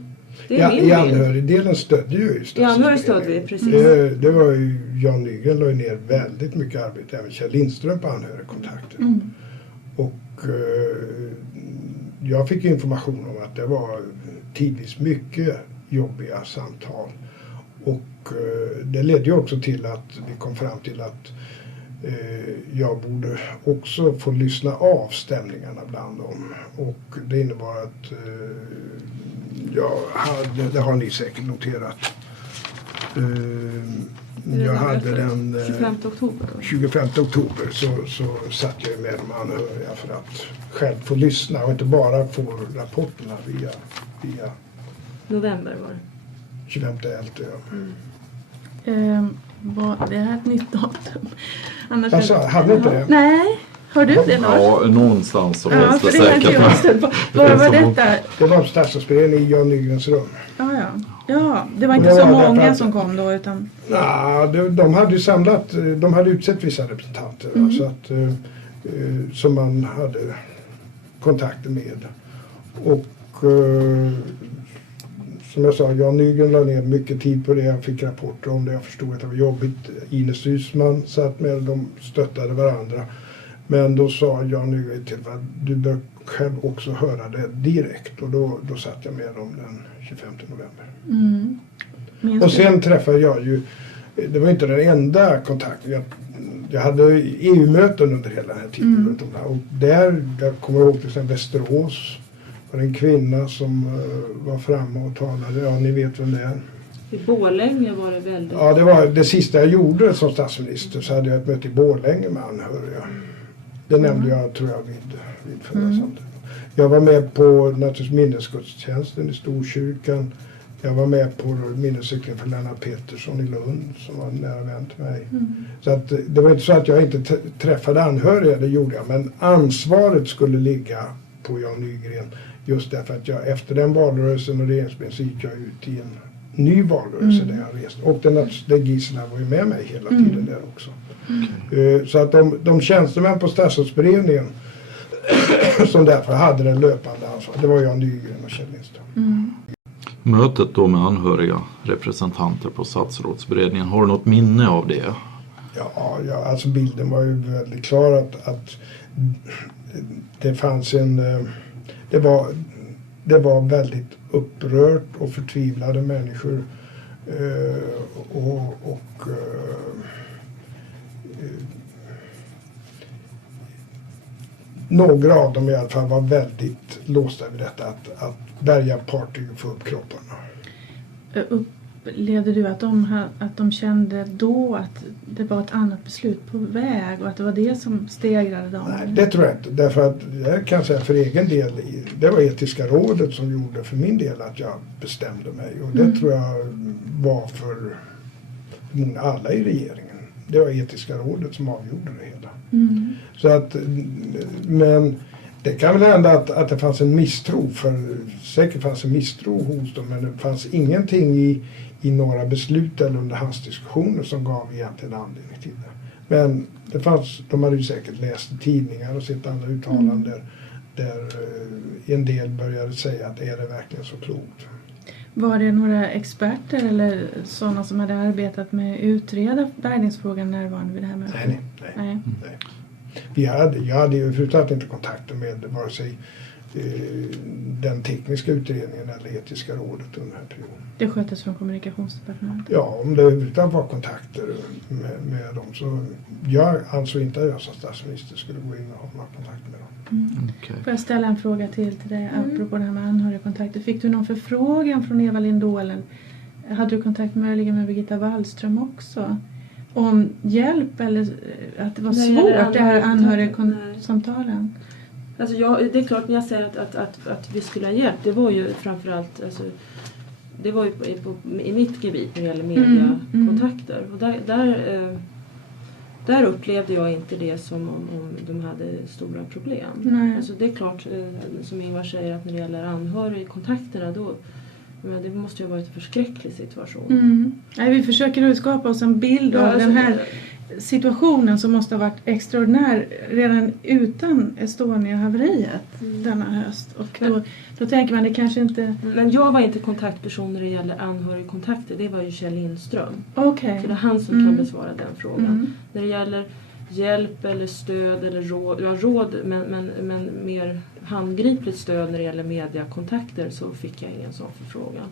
min I anhörigdelen stödde ju I anhörig stödde vi, precis. Det var ju, Jan Nygren la ner väldigt mycket arbete, även Kjell Lindström på anhörigkontakter. Och jag fick information om att det var tidvis mycket jobbiga samtal. Och det ledde ju också till att vi kom fram till att jag borde också få lyssna av stämningarna bland dem. Och det innebar att det har ni säkert noterat. Jag hade den 25 oktober så satt jag med de anhöriga för att själv få lyssna och inte bara få rapporterna via november var det. 25/11. Det här är ett nytt datum. Alltså, hade inte det? Nej, har du det Lars? Ja, någonstans så finns det säkert. Vad var detta? Det var statsrådsberedningen i Jan Nygrens rum. Ja, det var inte så många som kom då utan... De hade ju samlat, de hade utsett vissa representanter så att, som man hade kontakter med. Och som jag sa, Jan Nygren la ner mycket tid på det. Jag fick rapporter om det. Jag förstod att det var jobbigt. Ines Uusmann satt med, de stöttade varandra. Men då sa Jan Nygren till mig att du bör själv också höra det direkt. Och då satt jag med dem den 25 november. Och sen träffade jag ju, det var inte den enda kontakten. Jag hade EU-möten under hela den här tiden. Och där, jag kommer ihåg till exempel Västerås. Var en kvinna som var framme och talade. Ja, ni vet vem det är. I Borlänge var det väldigt... Ja, det var det sista jag gjorde som statsminister. Så hade jag ett möte i Borlänge med anhöriga. Det nämnde jag, tror jag, vid förra samtalet. Jag var med på naturligtvis minnesgudstjänsten i Storkyrkan. Jag var med på minnescykeln för Lennart Petersson i Lund som var en nära vän till mig. Så att, det var inte så att jag inte träffade anhöriga, det gjorde jag. Men ansvaret skulle ligga på Jan Nygren. Just därför att jag efter den valrörelsen och regeringsbildningen så gick jag ut i en ny valrörelse där jag reste. Och där Gisela var ju med mig hela tiden där också. Så att de tjänstemän på statsrådsberedningen som därför hade den löpande ansvar, det var Jan Nygren och Kjell Lindström. Mötet då med anhöriga representanter på statsrådsberedningen, har du något minne av det? Ja, alltså bilden var ju väldigt klar att det fanns det var väldigt upprört och förtvivlade människor några av dem i alla fall var väldigt låsta vid detta att bärga fartyg och få upp kropparna. Upplevde du att de kände då att det var ett annat beslut på väg och att det var det som stegrade dem? Nej, det tror jag inte. Därför att jag kan säga för egen del, det var etiska rådet som gjorde för min del att jag bestämde mig. Och det tror jag var för alla i regeringen. Det var etiska rådet som avgjorde det hela. Så att, men det kan väl hända att det fanns en misstro, för säkert fanns en misstro hos dem, men det fanns ingenting i några beslut eller underhandsdiskussioner som gav egentligen anledning till det. Men det fanns, de hade ju säkert läst tidningar och sett andra uttalanden där en del började säga att är det verkligen så klokt. Var det några experter eller sådana som hade arbetat med att utreda bärgningsfrågan närvarande vid det här mötet? Nej. Jag hade ju förutsatt inte kontakter med vare sig den tekniska utredningen eller etiska rådet under den här perioden. Det sköttes från kommunikationsdepartementet? Ja, om det överhuvudtaget var kontakter med dem så jag ansåg inte att jag som statsminister skulle gå in och ha några kontakter med dem. Okay. Får jag ställa en fråga till dig apropå det här med anhörigkontakter? Fick du någon förfrågan från Eva Lindå eller hade du kontakt möjligen med Birgitta Wallström också? Om hjälp eller att det var svårt det här anhörigsamtalen? Alltså det är klart när jag säger att vi skulle ha hjälp, det var ju framförallt, alltså, det var ju i mitt gebit när det gäller mediekontakter. Och där upplevde jag inte det som om de hade stora problem. Nej. Alltså det är klart, som Ingvar säger, att när det gäller anhörigkontakterna då, men det måste ju ha varit en förskräcklig situation. Nej, vi försöker skapa oss en bild av den här situationen som måste ha varit extraordinär redan utan Estonia-haveriet denna höst. Och då tänker man det kanske inte... Men jag var inte kontaktperson när det gäller anhörigkontakter. Det var ju Kjell Lindström. Okay. Så det är han som kan besvara den frågan. När det gäller hjälp eller stöd eller råd men mer handgripligt stöd när det gäller mediekontakter så fick jag ingen sån förfrågan.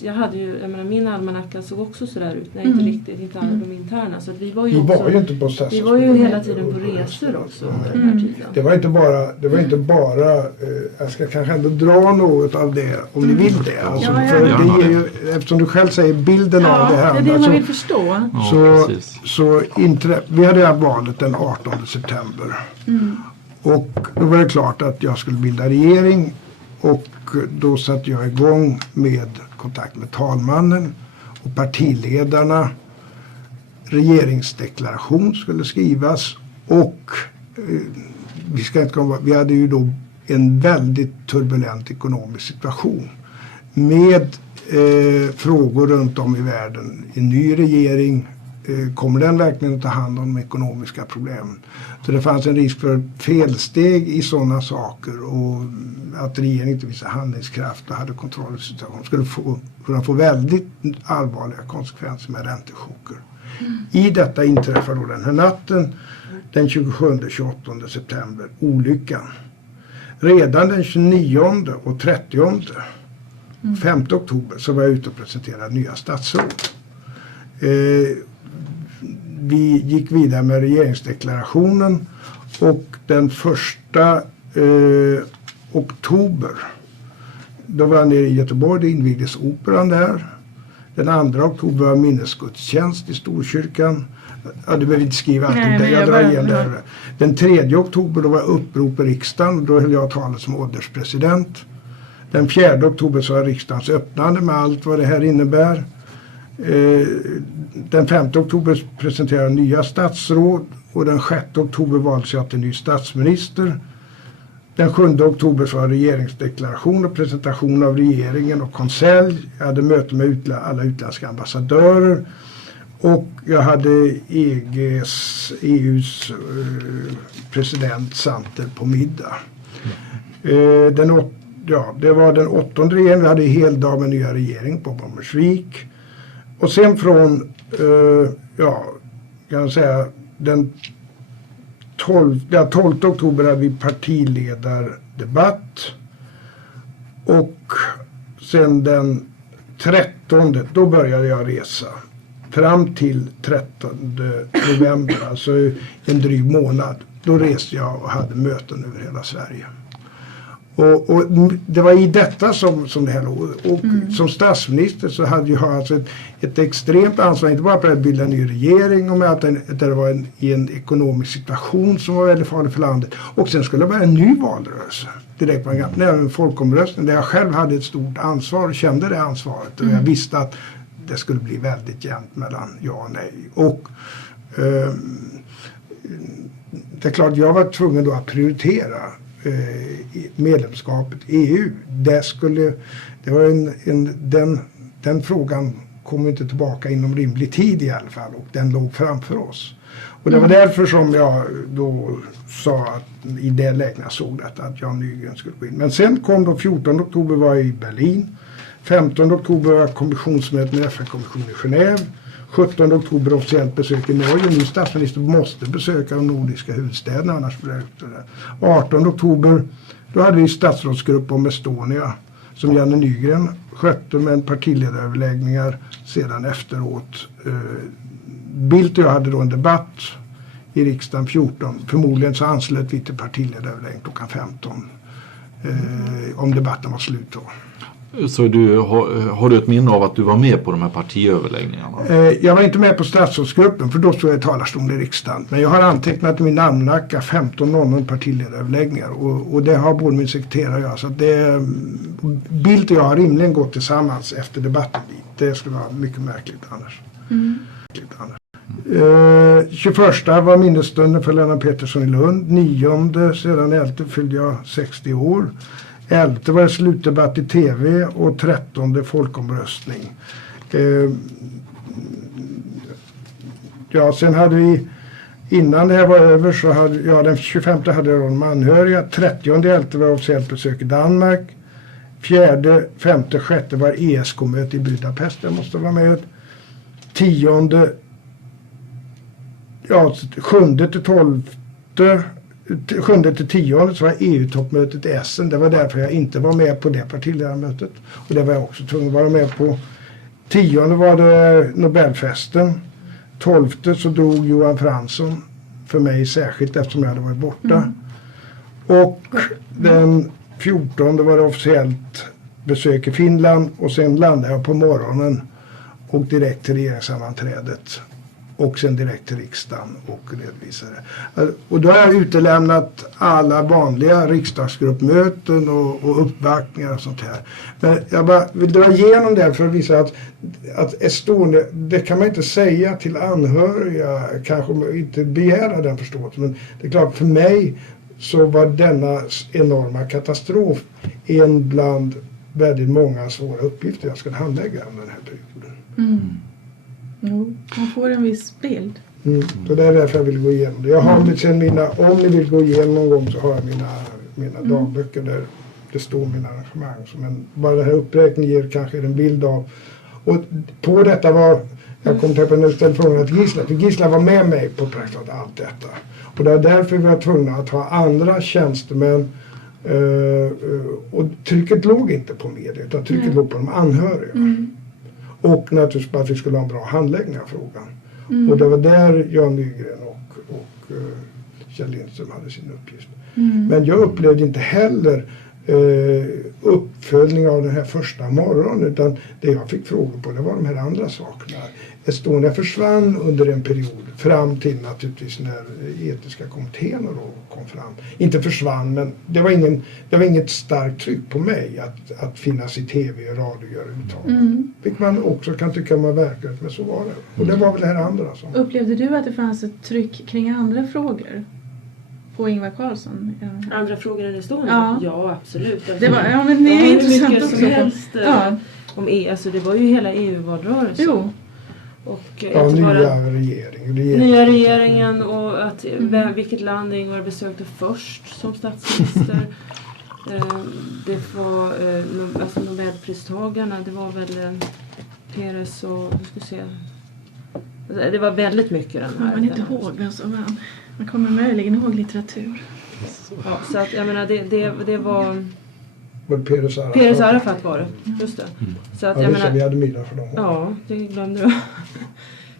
Jag hade ju, min almanacka såg också sådär ut. Nej, inte riktigt, inte alla de interna. Så att vi var ju vi var ju hela tiden på resor också under den här tiden. Det var inte bara jag ska kanske ändå dra något av det om ni vill det. Alltså, för det ger ju, eftersom du själv säger bilden av det här. Det är det man vill förstå. Vi hade haft valet den 18 september. Och då var det klart att jag skulle bilda regering. Och då satte jag igång med kontakt med talmannen och partiledarna. Regeringsdeklaration skulle skrivas och vi hade ju då en väldigt turbulent ekonomisk situation med frågor runt om i världen. En ny regering, kommer den verkligen att ta hand om de ekonomiska problemen? Så det fanns en risk för felsteg i sådana saker och att regeringen inte visade handlingskraft och hade kontroll över situationen skulle kunna få väldigt allvarliga konsekvenser med räntechocker. I detta inträffar då den här natten den 27-28 september olyckan. Redan den 29 och 30 5 oktober så var jag ute och presenterade nya statsråd. Vi gick vidare med regeringsdeklarationen och den 1 oktober då var jag nere i Göteborg, det invigdes operan där. Den 2 oktober var minnesgudstjänst i Storkyrkan. Ja, du behöver inte skriva allt det, jag drar igen det. Den 3 oktober då var upprop i riksdagen, då höll jag talet som ålderspresident. Den 4 oktober så var riksdagens öppnande med allt vad det här innebär. Den 5 oktober presenterade nya statsråd och den 6 oktober valdes jag till ny statsminister. Den 7 oktober så var regeringsdeklaration och presentation av regeringen och konselj. Jag hade möte med alla utländska ambassadörer och jag hade EUs president Santer på middag. Det var den 8:e regeringen. Vi hade hel dag med nya regering på Bommersvik. Och sen från, kan jag säga, den 12 oktober hade vi partiledardebatt. Och sen den 13, då började jag resa. Fram till 13 november, alltså en dryg månad. Då reste jag och hade möten över hela Sverige. Och det var i detta som det här låg. Och som statsminister så hade jag alltså ett extremt ansvar, inte bara för att bilda en ny regering och med att det var i en ekonomisk situation som var väldigt farlig för landet. Och sen skulle det vara en ny valrörelse. Direkt på en folkomröstning där jag själv hade ett stort ansvar och kände det ansvaret. Och jag visste att det skulle bli väldigt jämnt mellan ja och nej. Och det är klart jag var tvungen då att prioritera medlemskapet i EU. Den frågan kom inte tillbaka inom rimlig tid i alla fall och den låg framför oss. Och det var därför som jag då sa att i det läget jag såg detta att Jan Nygren skulle gå in. Men sen kom då 14 oktober var jag i Berlin. 15 oktober var kommissionsmöte med FN-kommissionen i Genève. 17 oktober officiellt besök i Norge. Nu statsminister måste besöka de nordiska huvudstäderna annars blir det där. 18 oktober då hade vi statsrådsgrupp om Estonia som Janne Nygren skötte med partiledaröverläggningar sedan efteråt. Bildt och jag hade då en debatt i riksdagen 14. Förmodligen så anslöt vi till partiledaröverläggning klockan 15 om debatten var slut då. Så har du ett minne av att du var med på de här partiöverläggningarna? Jag var inte med på statsrådsgruppen för då stod jag i talarstolen i riksdagen. Men jag har antecknat i min almanacka 15 partiledaröverläggningar och det har både min sekreterare och jag. Så att Bildt och jag har rimligen gått tillsammans efter debatten dit. Det skulle vara mycket märkligt annars. 21 var minnesstunden för Lennart Pettersson i Lund. 9 sedan 11 fyllde jag 60 år. 11 var det slutdebatt i tv och 13 folkomröstning. Sen hade vi, innan det här var över så hade den 25 hade jag de anhöriga. 30/11 var officiellt besök i Danmark. 4, 5, 6 var ESK-möte i Budapest. Jag måste vara med. 10, 7-12, 7-10 så var EU-toppmötet i Essen. Det var därför jag inte var med på det partiledarmötet. Och det var jag också tvungen att vara med på. 10 var det Nobelfesten. 12 så drog Johan Fransson för mig särskilt eftersom jag hade varit borta. Och den 14 var det officiellt besök i Finland och sen landade jag på morgonen och direkt till regeringssammanträdet. Och sen direkt till riksdagen och redovisade. Och då har jag utelämnat alla vanliga riksdagsgruppmöten och uppvaktningar och sånt här. Men jag bara vill dra igenom det för att visa att Estonia, det kan man inte säga till anhöriga, kanske inte begära den förståelsen. Men det är klart, för mig så var denna enorma katastrof en bland väldigt många svåra uppgifter jag skulle handlägga under den här perioden. Jo, man får en viss bild. Så det är därför jag vill gå igenom det. Jag har sen om ni vill gå igenom någon gång så har jag mina dagböcker där det står mina arrangemang. Men bara den här uppräkningen ger kanske en bild av. Och på detta var, jag kom till på en ställa frågan till Gisla. För Gisla var med mig på praktiskt allt detta. Och det är därför vi var tvungna att ha andra tjänstemän. Och trycket låg inte på media utan trycket låg på de anhöriga. Och naturligtvis att vi skulle ha en bra handläggning av frågan. Och det var där Jan Nygren och Kjell Lindström hade sin uppgift. Men jag upplevde inte heller uppföljning av den här första morgonen utan det jag fick frågor på det var de här andra sakerna. Estonia försvann under en period fram till naturligtvis när etiska kommittén då kom fram. Inte försvann men det var inget starkt tryck på mig att finnas i tv och radio och göra uttalanden. Vilket man också kan tycka man verkar men så var det. Och det var väl det här andra som... Upplevde du att det fanns ett tryck kring andra frågor? På Ingvar Carlsson? Andra frågor än Estonia? Ja, absolut. Det var, men det är intressant mycket också. Som helst, om alltså det var ju hela EU-valrörelsen. Jo. Och nya regeringen och att vilket land Ingvar besökte först som statsminister. Det var alltså Nobelpristagarna, det var väl Peres och det var väldigt mycket den här. Man inte ihåg alltså, man kommer möjligen ihåg litteratur. Ja, så att jag menar det var Peres Arafat var det, just det. Så att jag menar, vi hade middag för dem. Ja, det glömde jag.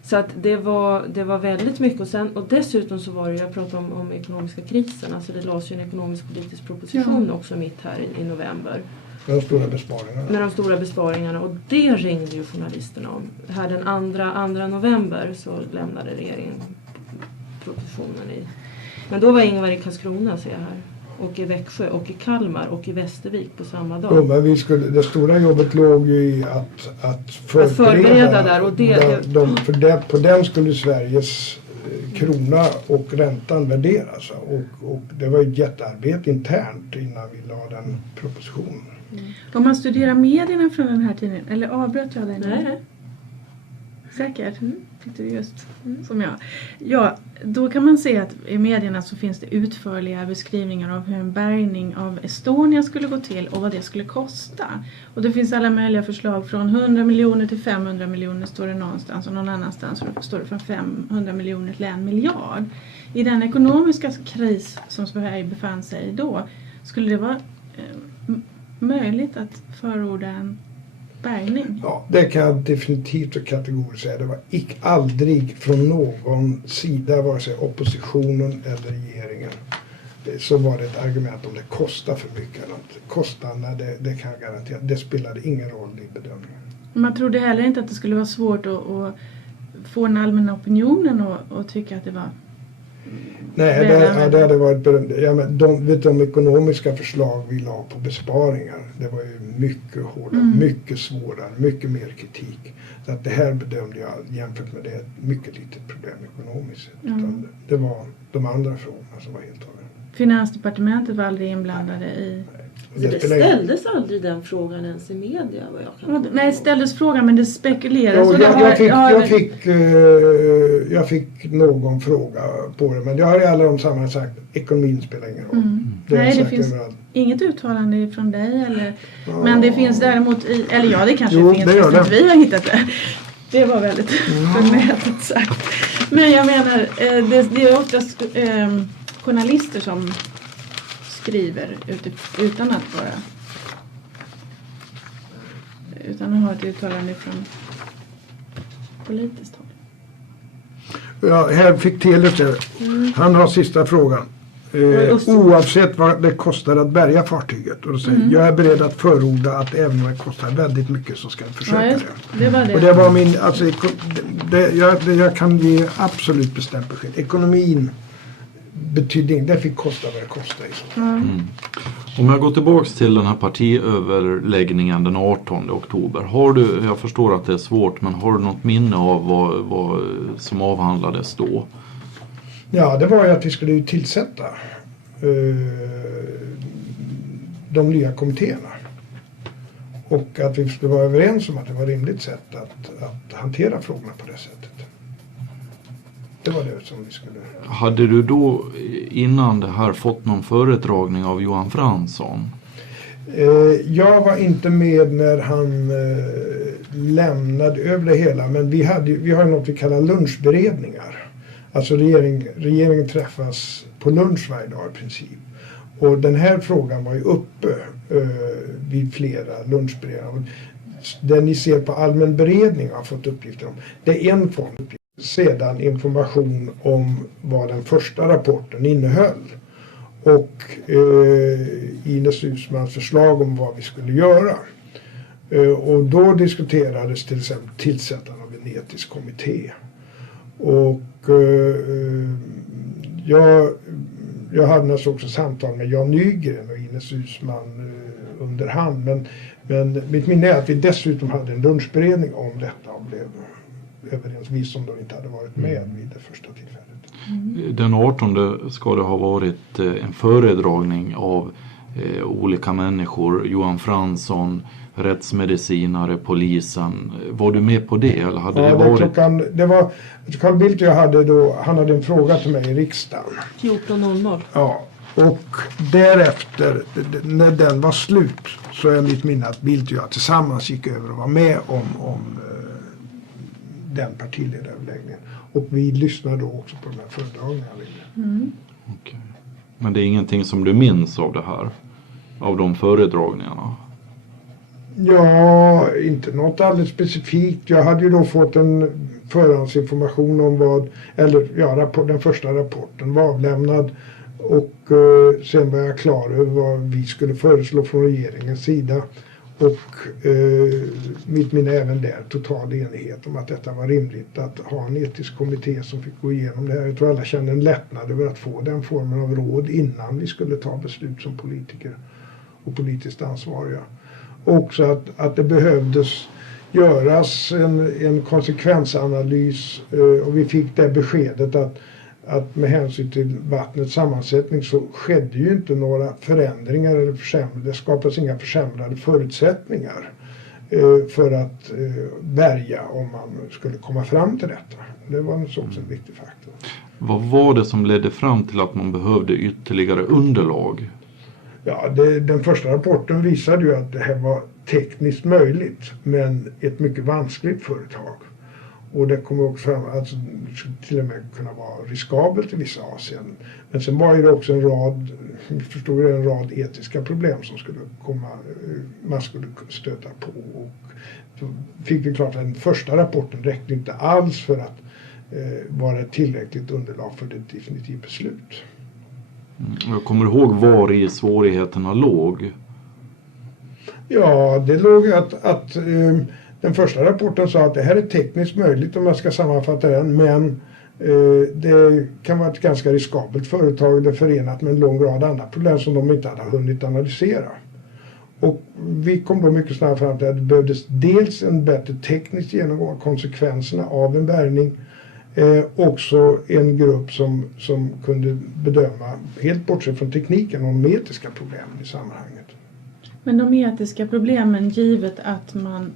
Så att det var väldigt mycket och dessutom så var det, jag pratade om ekonomiska krisen, alltså det lades ju en ekonomisk-politisk proposition också mitt här i november. Med de stora besparingarna. Och det ringde ju journalisterna om. Här den 2 november så lämnade regeringen propositionen i. Men då var Ingvar i Karlskrona, ser jag här. Och i Växjö och i Kalmar och i Västervik på samma dag. Jo, men det stora jobbet låg ju i att förbereda där. Och på den skulle Sveriges krona och räntan värderas. Och det var ett jättearbete internt innan vi la den propositionen. Om man studerar medierna från den här tiden, eller avbröt jag dig? Nej. Säkert. Tyckte du just som jag. Ja, då kan man se att i medierna så finns det utförliga beskrivningar av hur en bärgning av Estonia skulle gå till och vad det skulle kosta. Och det finns alla möjliga förslag från 100 miljoner till 500 miljoner står det någonstans och någon annanstans står det från 500 miljoner till 1 miljard. I den ekonomiska kris som Sverige befann sig i då skulle det vara möjligt att förorda en bärgning? Ja, det kan jag definitivt och kategoriskt säga. Det var aldrig från någon sida, vare sig oppositionen eller regeringen, så var det ett argument om det kostar för mycket eller inte. Kostnaderna, det kan jag garantera. Det spelade ingen roll i bedömningen. Man trodde heller inte att det skulle vara svårt att få den allmänna opinionen och tycka att det var... Nej, det hade varit de ekonomiska förslag vi la på besparingar, det var ju mycket hårdare, mycket svårare, mycket mer kritik. Så att det här bedömde jag jämfört med det ett mycket litet problem ekonomiskt sett. Utan det var de andra frågorna som var helt avgörande. Finansdepartementet var aldrig inblandade i... Det ställdes aldrig den frågan ens i media vad jag kan Nej, det ställdes frågan men det spekulerades. Jag fick någon fråga på det, men jag har i alla de sammanhang sagt ekonomin spelar ingen roll. Det finns inget uttalande från dig eller, men det finns däremot det kanske finns, fast vi har hittat det. Det var väldigt förmätet sagt. Men jag menar, det är oftast journalister som skriver utan att ha ett uttalande från politiskt håll. Ja, här fick Telus han har sista frågan. Oavsett vad det kostar att bärga fartyget. Och då säger jag är beredd att förorda att även om det kostar väldigt mycket så ska jag försöka det. Det var det. Och det var min, alltså, jag kan ge absolut bestämt besked. Ekonomin betydde det fick kosta vad det kostade. Om jag går tillbaks till den här partiöverläggningen den 18 oktober. Jag förstår att det är svårt, men har du något minne av vad som avhandlades då? Ja, det var ju att vi skulle tillsätta de nya kommittéerna. Och att vi skulle vara överens om att det var ett rimligt sätt att hantera frågorna på det sättet. Det var det som vi skulle... Hade du då innan det här fått någon föredragning av Johan Fransson? Jag var inte med när han lämnade över det hela, men vi har något vi kallar lunchberedningar. Alltså regeringen träffas på lunch varje dag i princip. Och den här frågan var ju uppe vid flera lunchberedningar. Det ni ser på allmän beredning har fått uppgifter om. Det är en form. Sedan information om vad den första rapporten innehöll. Och Ines Uusmanns förslag om vad vi skulle göra. Och då diskuterades till exempel tillsättande av en etisk kommitté. Och jag hade naturligtvis också samtal med Jan Nygren och Ines Uusmann under hand. Men mitt minne är att vi dessutom hade en lunchberedning om detta och blev överens, vi som då inte hade varit med vid det första tillfället. Den 18 ska det ha varit en föredragning av olika människor. Johan Fransson, rättsmedicinare, polisen. Var du med på det? Eller hade det varit... Carl Bildt och jag han hade en fråga till mig i riksdagen. 14.00. Ja, och därefter, när den var slut, så är mitt minne att Bildt och jag tillsammans gick över och var med om den partiledaröverläggningen. Och vi lyssnade då också på de här föredragningarna. Okay. Men det är ingenting som du minns av det här? Av de föredragningarna? Ja, inte något alldeles specifikt. Jag hade ju då fått en förhandsinformation om den första rapporten var avlämnad. Och sen var jag klar över vad vi skulle föreslå från regeringens sida. Och mitt minne även där total enighet om att detta var rimligt att ha en etisk kommitté som fick gå igenom det här. Jag tror alla kände en lättnad över att få den formen av råd innan vi skulle ta beslut som politiker och politiskt ansvariga. Också att det behövdes göras en konsekvensanalys och vi fick det beskedet att med hänsyn till vattnets sammansättning så skedde ju inte några förändringar eller försämringar. Det skapas inga försämrade förutsättningar för att bärga om man skulle komma fram till detta. Det var också en viktig faktor. Vad var det som ledde fram till att man behövde ytterligare underlag? Ja, den första rapporten visade ju att det här var tekniskt möjligt, men ett mycket vanskligt företag. Och det kommer också fram att alltså, till och med kunna vara riskabelt i vissa avseenden. Men sen var det också en rad etiska problem som man skulle stöta på. Och då fick vi klart att den första rapporten räckte inte alls för att vara ett tillräckligt underlag för ett definitivt beslut. Jag kommer ihåg var i svårigheterna låg. Ja, det låg att den första rapporten sa att det här är tekniskt möjligt om jag ska sammanfatta den, men det kan vara ett ganska riskabelt företag, det är förenat med en lång rad andra problem som de inte hade hunnit analysera. Och vi kom då mycket snabbt fram till att det behövdes dels en bättre teknisk genomgång av konsekvenserna av en bärgning, också en grupp som kunde bedöma, helt bortsett från tekniken, de etiska problemen i sammanhanget. Men de etiska problemen, givet att man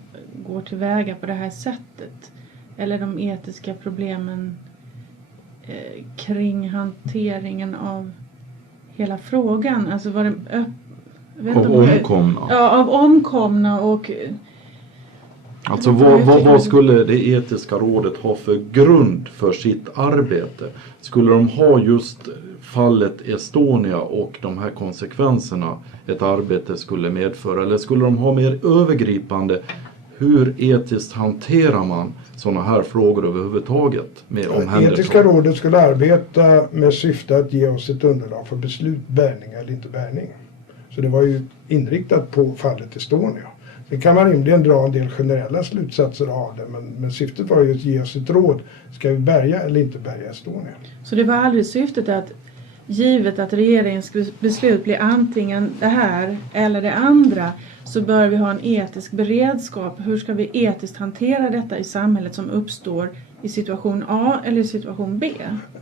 går tillväga på det här sättet, eller de etiska problemen kring hanteringen av hela frågan, alltså var det av omkomna? Ja, av omkomna och... Alltså vad skulle det etiska rådet ha för grund för sitt arbete? Skulle de ha just fallet Estonia och de här konsekvenserna ett arbete skulle medföra? Eller skulle de ha mer övergripande, hur etiskt hanterar man sådana här frågor överhuvudtaget med omhändertagande? Etiska rådet skulle arbeta med syfte att ge oss ett underlag för beslut, bärgning eller inte bärgning. Så det var ju inriktat på fallet Estonia. Sen kan man rimligen dra en del generella slutsatser av det, men syftet var ju att ge oss ett råd. Ska vi bärga eller inte bärga Estonia? Så det var aldrig syftet att, givet att regeringens beslut blir antingen det här eller det andra, så bör vi ha en etisk beredskap. Hur ska vi etiskt hantera detta i samhället som uppstår i situation A eller i situation B?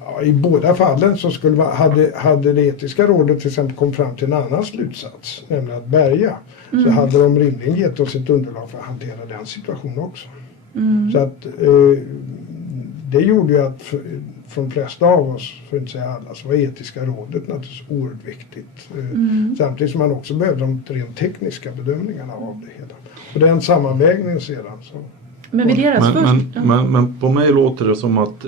Ja, i båda fallen så skulle man, hade det etiska rådet till exempel kommit fram till en annan slutsats, nämligen att bärga, så hade de rimligen gett oss ett underlag för att hantera den situationen också. Så att det gjorde ju att från de flesta av oss, för att inte säga alla, så var etiska rådet naturligtvis oerhört viktigt. Samtidigt som man också behövde de rent tekniska bedömningarna av det hela. Och den sammanvägningen sedan så... Men på mig låter det som att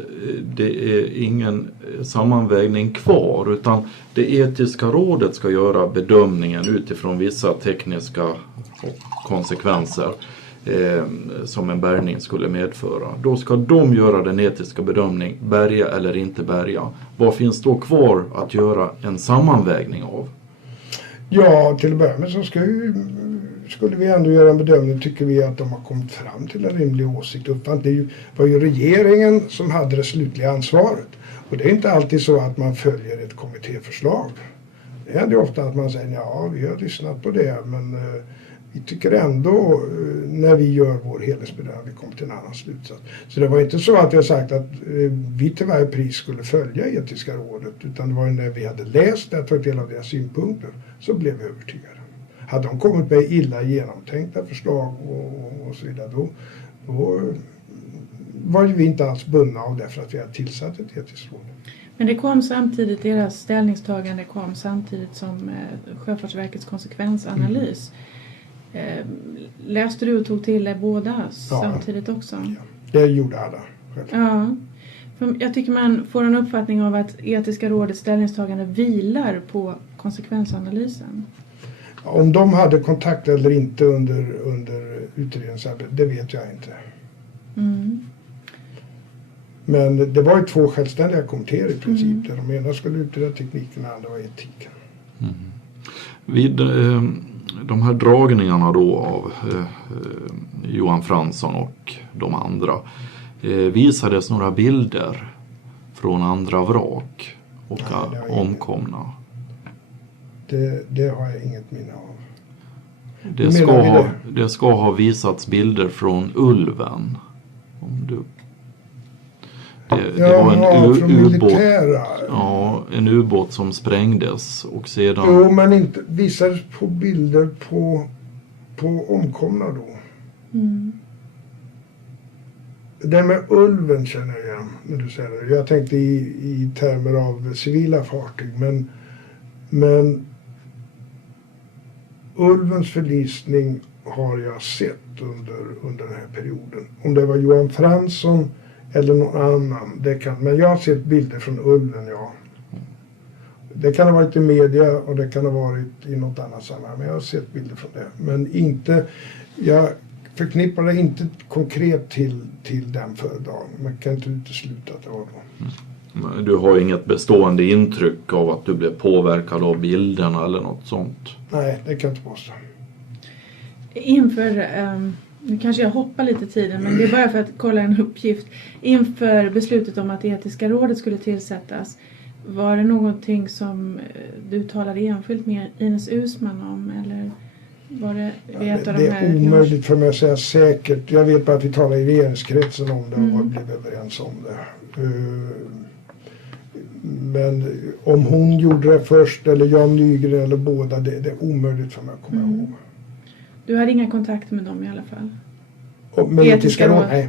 det är ingen sammanvägning kvar, utan det etiska rådet ska göra bedömningen utifrån vissa tekniska konsekvenser som en bärgning skulle medföra. Då ska de göra den etiska bedömning, bärga eller inte bärga. Vad finns då kvar att göra en sammanvägning av? Ja, till att börja med så skulle vi ändå göra en bedömning, tycker vi att de har kommit fram till en rimlig åsikt. Det var ju regeringen som hade det slutliga ansvaret. Och det är inte alltid så att man följer ett kommittéförslag. Det händer ofta att man säger, ja, vi har lyssnat på det, men vi tycker ändå, när vi gör vår helhetsbedömning, vi kommer till en annan slutsats. Så det var inte så att jag sagt att vi till varje pris skulle följa etiska rådet, utan det var när vi hade läst det, tagit del av deras synpunkter, så blev vi övertygade. Hade de kommit med illa genomtänkta förslag och så vidare, då var ju vi inte alls bundna av det för att vi hade tillsatt ett etiskt råd. Men det kom samtidigt, deras ställningstagande kom samtidigt som Sjöfartsverkets konsekvensanalys. Läste du och tog till dig båda samtidigt också? Ja, det gjorde alla. Ja. För jag tycker man får en uppfattning av att etiska rådets ställningstagande vilar på konsekvensanalysen. Om de hade kontakt eller inte under utredningsarbetet, det vet jag inte. Men det var ju 2 självständiga kommittéer i princip. Där de ena skulle utreda tekniken och den andra var etiken. Vid de här dragningarna då av Johan Fransson och de andra visades några bilder från andra vrak och omkomna. Det har jag inget minne av. Det ska ha visats bilder från Ulven. Det var en ubåt. Ja, en ubåt som sprängdes och sedan... Jo, men inte visades på bilder på omkomna då. Det med Ulven känner jag igen när du säger det. Jag tänkte i termer av civila fartyg, men Ulvens förlisning har jag sett under den här perioden. Om det var Johan Fransson eller någon annan, men jag har sett bilder från Ulven, ja. Det kan ha varit i media och det kan ha varit i något annat sammanhang, men jag har sett bilder från det. Men inte, jag förknippar det inte konkret till den föredragningen. Man kan inte utesluta att det var då. Du har inget bestående intryck av att du blev påverkad av bilderna eller något sånt? Nej, det kan jag inte påstå. Inför, nu kanske jag hoppar lite i tiden, men det är bara för att kolla en uppgift. Inför beslutet om att etiska rådet skulle tillsättas, var det någonting som du talade enskilt med Ines Uusmann om? Eller var det vet det är omöjligt för mig att säga säkert. Jag vet bara att vi talar i regeringskretsen om det och blev överens om det. Men om hon gjorde det först eller Jan Nygren eller båda, det är omöjligt för mig att komma ihåg. Du hade inga kontakter med dem i alla fall? Med etiska råd? Nej.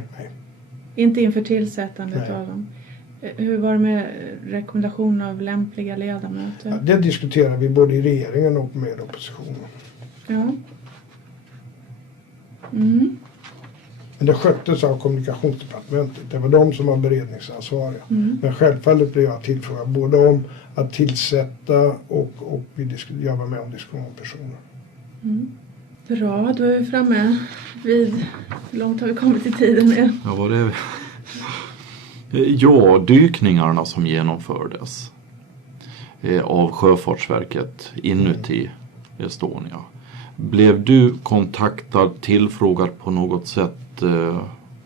Inte inför tillsättandet av dem? Hur var det med rekommendation av lämpliga ledamöter? Ja, det diskuterar vi både i regeringen och med oppositionen. Ja. Men det sköttes av kommunikationsdepartementet. Det var de som var beredningsansvariga. Men självfallet blev jag tillfrågad både om att tillsätta och jag var med om diskussion om personer. Bra, då är vi framme vid... Hur långt har vi kommit i tiden med? Ja, vad det är... Ja, dykningarna som genomfördes av Sjöfartsverket inuti Estonia. Blev du kontaktad, tillfrågad på något sätt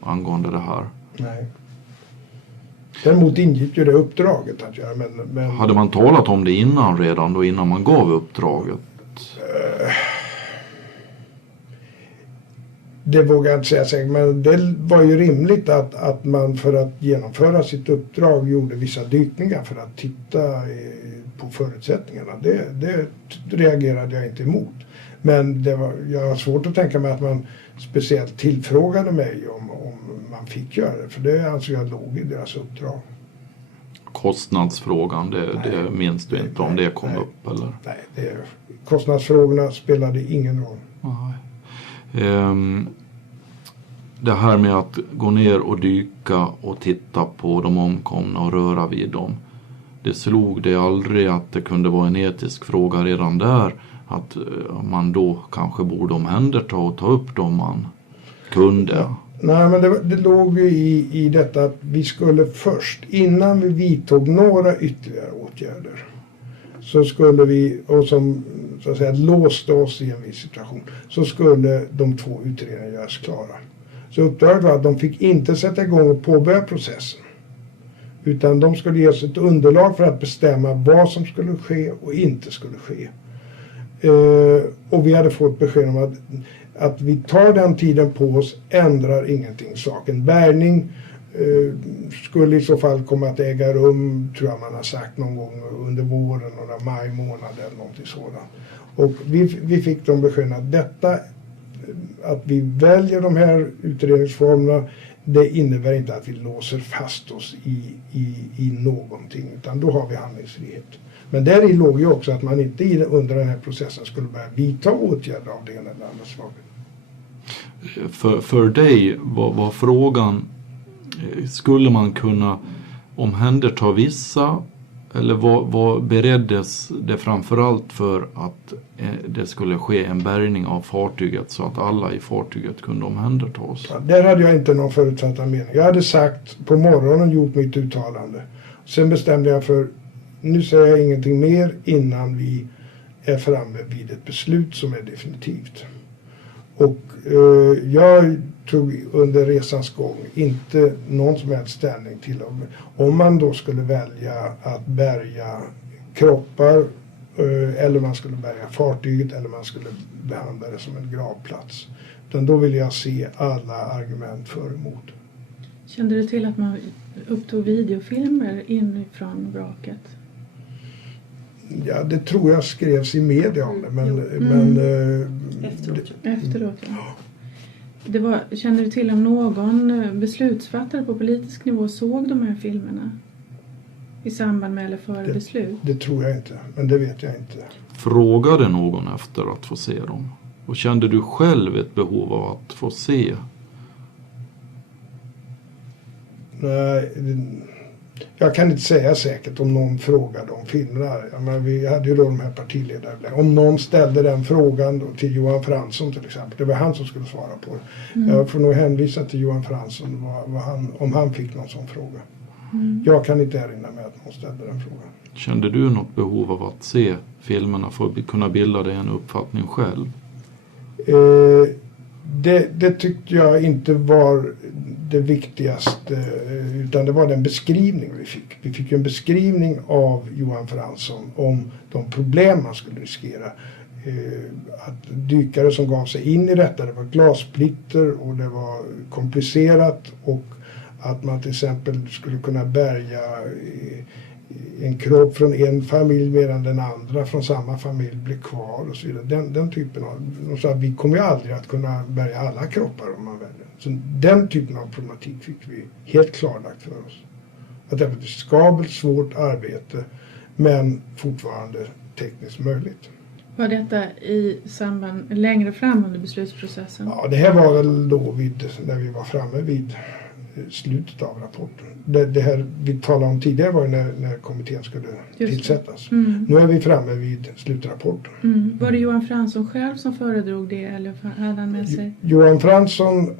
angående det här? Nej. Däremot ingick ju det uppdraget att göra. Men... Hade man talat om det redan då, innan man gav uppdraget? Det vågar jag inte säga säkert, men det var ju rimligt att man för att genomföra sitt uppdrag gjorde vissa dykningar för att titta på förutsättningarna. Det reagerade jag inte emot. Men jag har svårt att tänka mig att man speciellt tillfrågade mig om man fick göra det. För det ansåg jag låg i deras uppdrag. Kostnadsfrågan, det minns du inte om det kom upp eller? Nej, kostnadsfrågorna spelade ingen roll. Det här med att gå ner och dyka och titta på de omkomna och röra vid dem. Det slog det aldrig att det kunde vara en etisk fråga redan där. Att man då kanske borde omhänderta och ta upp dem man kunde. Ja. Nej, men det låg ju i detta att vi skulle först, innan vi vidtog några ytterligare åtgärder, så skulle vi, och som så att säga låste oss i en viss situation, så skulle de 2 utredningarna göras klara. Så uppdraget var att de fick inte sätta igång och påbörja processen. Utan de skulle ges ett underlag för att bestämma vad som skulle ske och inte skulle ske. Och vi hade fått besked om att vi tar den tiden på oss, ändrar ingenting saken. Bärgning skulle i så fall komma att äga rum, tror jag man har sagt, någon gång under våren, några maj månad eller någonting sådant. Och vi fick de beskeden att att vi väljer de här utredningsformerna, det innebär inte att vi låser fast oss i någonting, utan då har vi handlingsfrihet. Men där låg ju också att man inte under den här processen skulle börja vidta åtgärder av det ena eller andra slaget. För dig var frågan, skulle man kunna omhänderta vissa, eller vad bereddes det framförallt för att det skulle ske en bärgning av fartyget så att alla i fartyget kunde omhändertas? Ja, där hade jag inte någon förutsatt mening. Jag hade sagt på morgonen, gjort mitt uttalande. Sen bestämde jag för, nu säger jag ingenting mer innan vi är framme vid ett beslut som är definitivt. Och jag tog under resans gång inte någon som helst ställning till om man då skulle välja att bärga kroppar eller man skulle bärga fartyget eller man skulle behandla det som en gravplats. Utan då vill jag se alla argument för och emot. Kände du till att man upptog videofilmer inifrån vraket? Ja, det tror jag skrevs i media om det. Efteråt, ja. Kände du till om någon beslutsfattare på politisk nivå såg de här filmerna i samband med eller före beslut? Det tror jag inte, men det vet jag inte. Frågade någon efter att få se dem? Och kände du själv ett behov av att få se? Nej, jag kan inte säga säkert om någon frågade om filmerna. Men vi hade ju då de här partiledarna. Om någon ställde den frågan då till Johan Fransson till exempel. Det var han som skulle svara på det. Jag får nog hänvisa till Johan Fransson om han fick någon sån fråga. Jag kan inte erinra mig att någon ställde den frågan. Kände du något behov av att se filmerna för att kunna bilda dig en uppfattning själv? Det tyckte jag inte var det viktigaste, utan det var den beskrivning vi fick. Vi fick en beskrivning av Johan Fransson om de problem man skulle riskera. Att dykare som gav sig in i detta, det var glassplitter och det var komplicerat, och att man till exempel skulle kunna bärga en kropp från en familj medan den andra från samma familj blir kvar och så vidare. Den typen av, och så att vi kommer ju aldrig att kunna bärga alla kroppar om man väljer. Så den typen av problematik fick vi helt klarlagt för oss. Att det var ett riskabelt, svårt arbete, men fortfarande tekniskt möjligt. Var detta i samband längre fram under beslutsprocessen? Ja, det här var väl då när vi var framme vid slutet av rapporten. Det här vi talade om tidigare var när kommittén skulle tillsättas. Nu är vi framme vid slutrapporten. Var det Johan Fransson själv som föredrog det, eller hade han med sig? Johan Fransson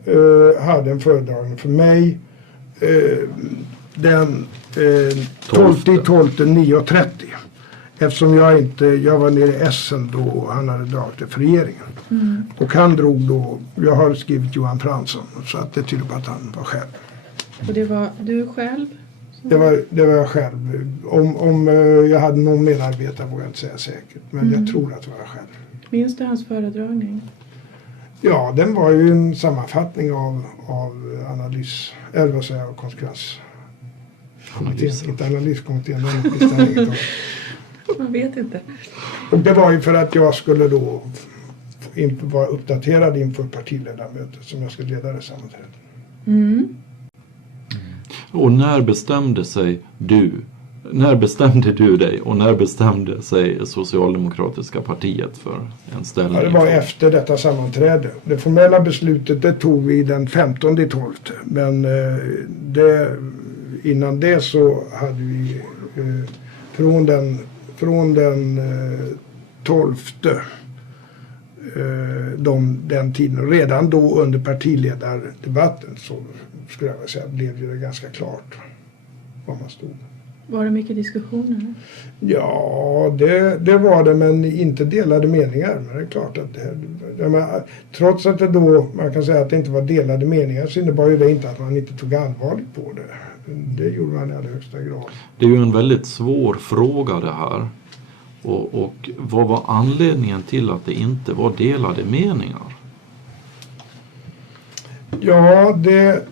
hade en föredragning för mig den 12/12/9:30. Eftersom jag var nere i Essen då och han hade dragit det för regeringen. Och han drog då, jag har skrivit Johan Fransson, så att det tyder på att han var själv. Och det var du själv? Det var jag själv. Om jag hade någon medarbetare vågar jag inte säga säkert, men jag tror att det var jag själv. Minns du hans föredragning? Ja, den var ju en sammanfattning av analys, eller vad säger jag, konsekvens. Inte analyskommittén, Man vet inte. Och det var ju för att jag skulle då vara uppdaterad inför partiledarmötet som jag skulle leda det sammanträdet. Och när bestämde du dig och när bestämde sig Socialdemokratiska partiet för en ställning? Ja, det var efter detta sammanträde. Det formella beslutet det tog vi den 15/12. Men innan det så hade vi från den 12:e den tiden, redan då under partiledardebatten, så skulle jag vilja säga blev det ganska klart var man stod. Var det mycket diskussioner? Ja, det var det, men inte delade meningar. Men det är klart att trots att det då, man kan säga att det inte var delade meningar, så innebar ju det inte att man inte tog allvarligt på det. Det gjorde man i allra högsta grad. Det är ju en väldigt svår fråga det här. Och vad var anledningen till att det inte var delade meningar? Ja, det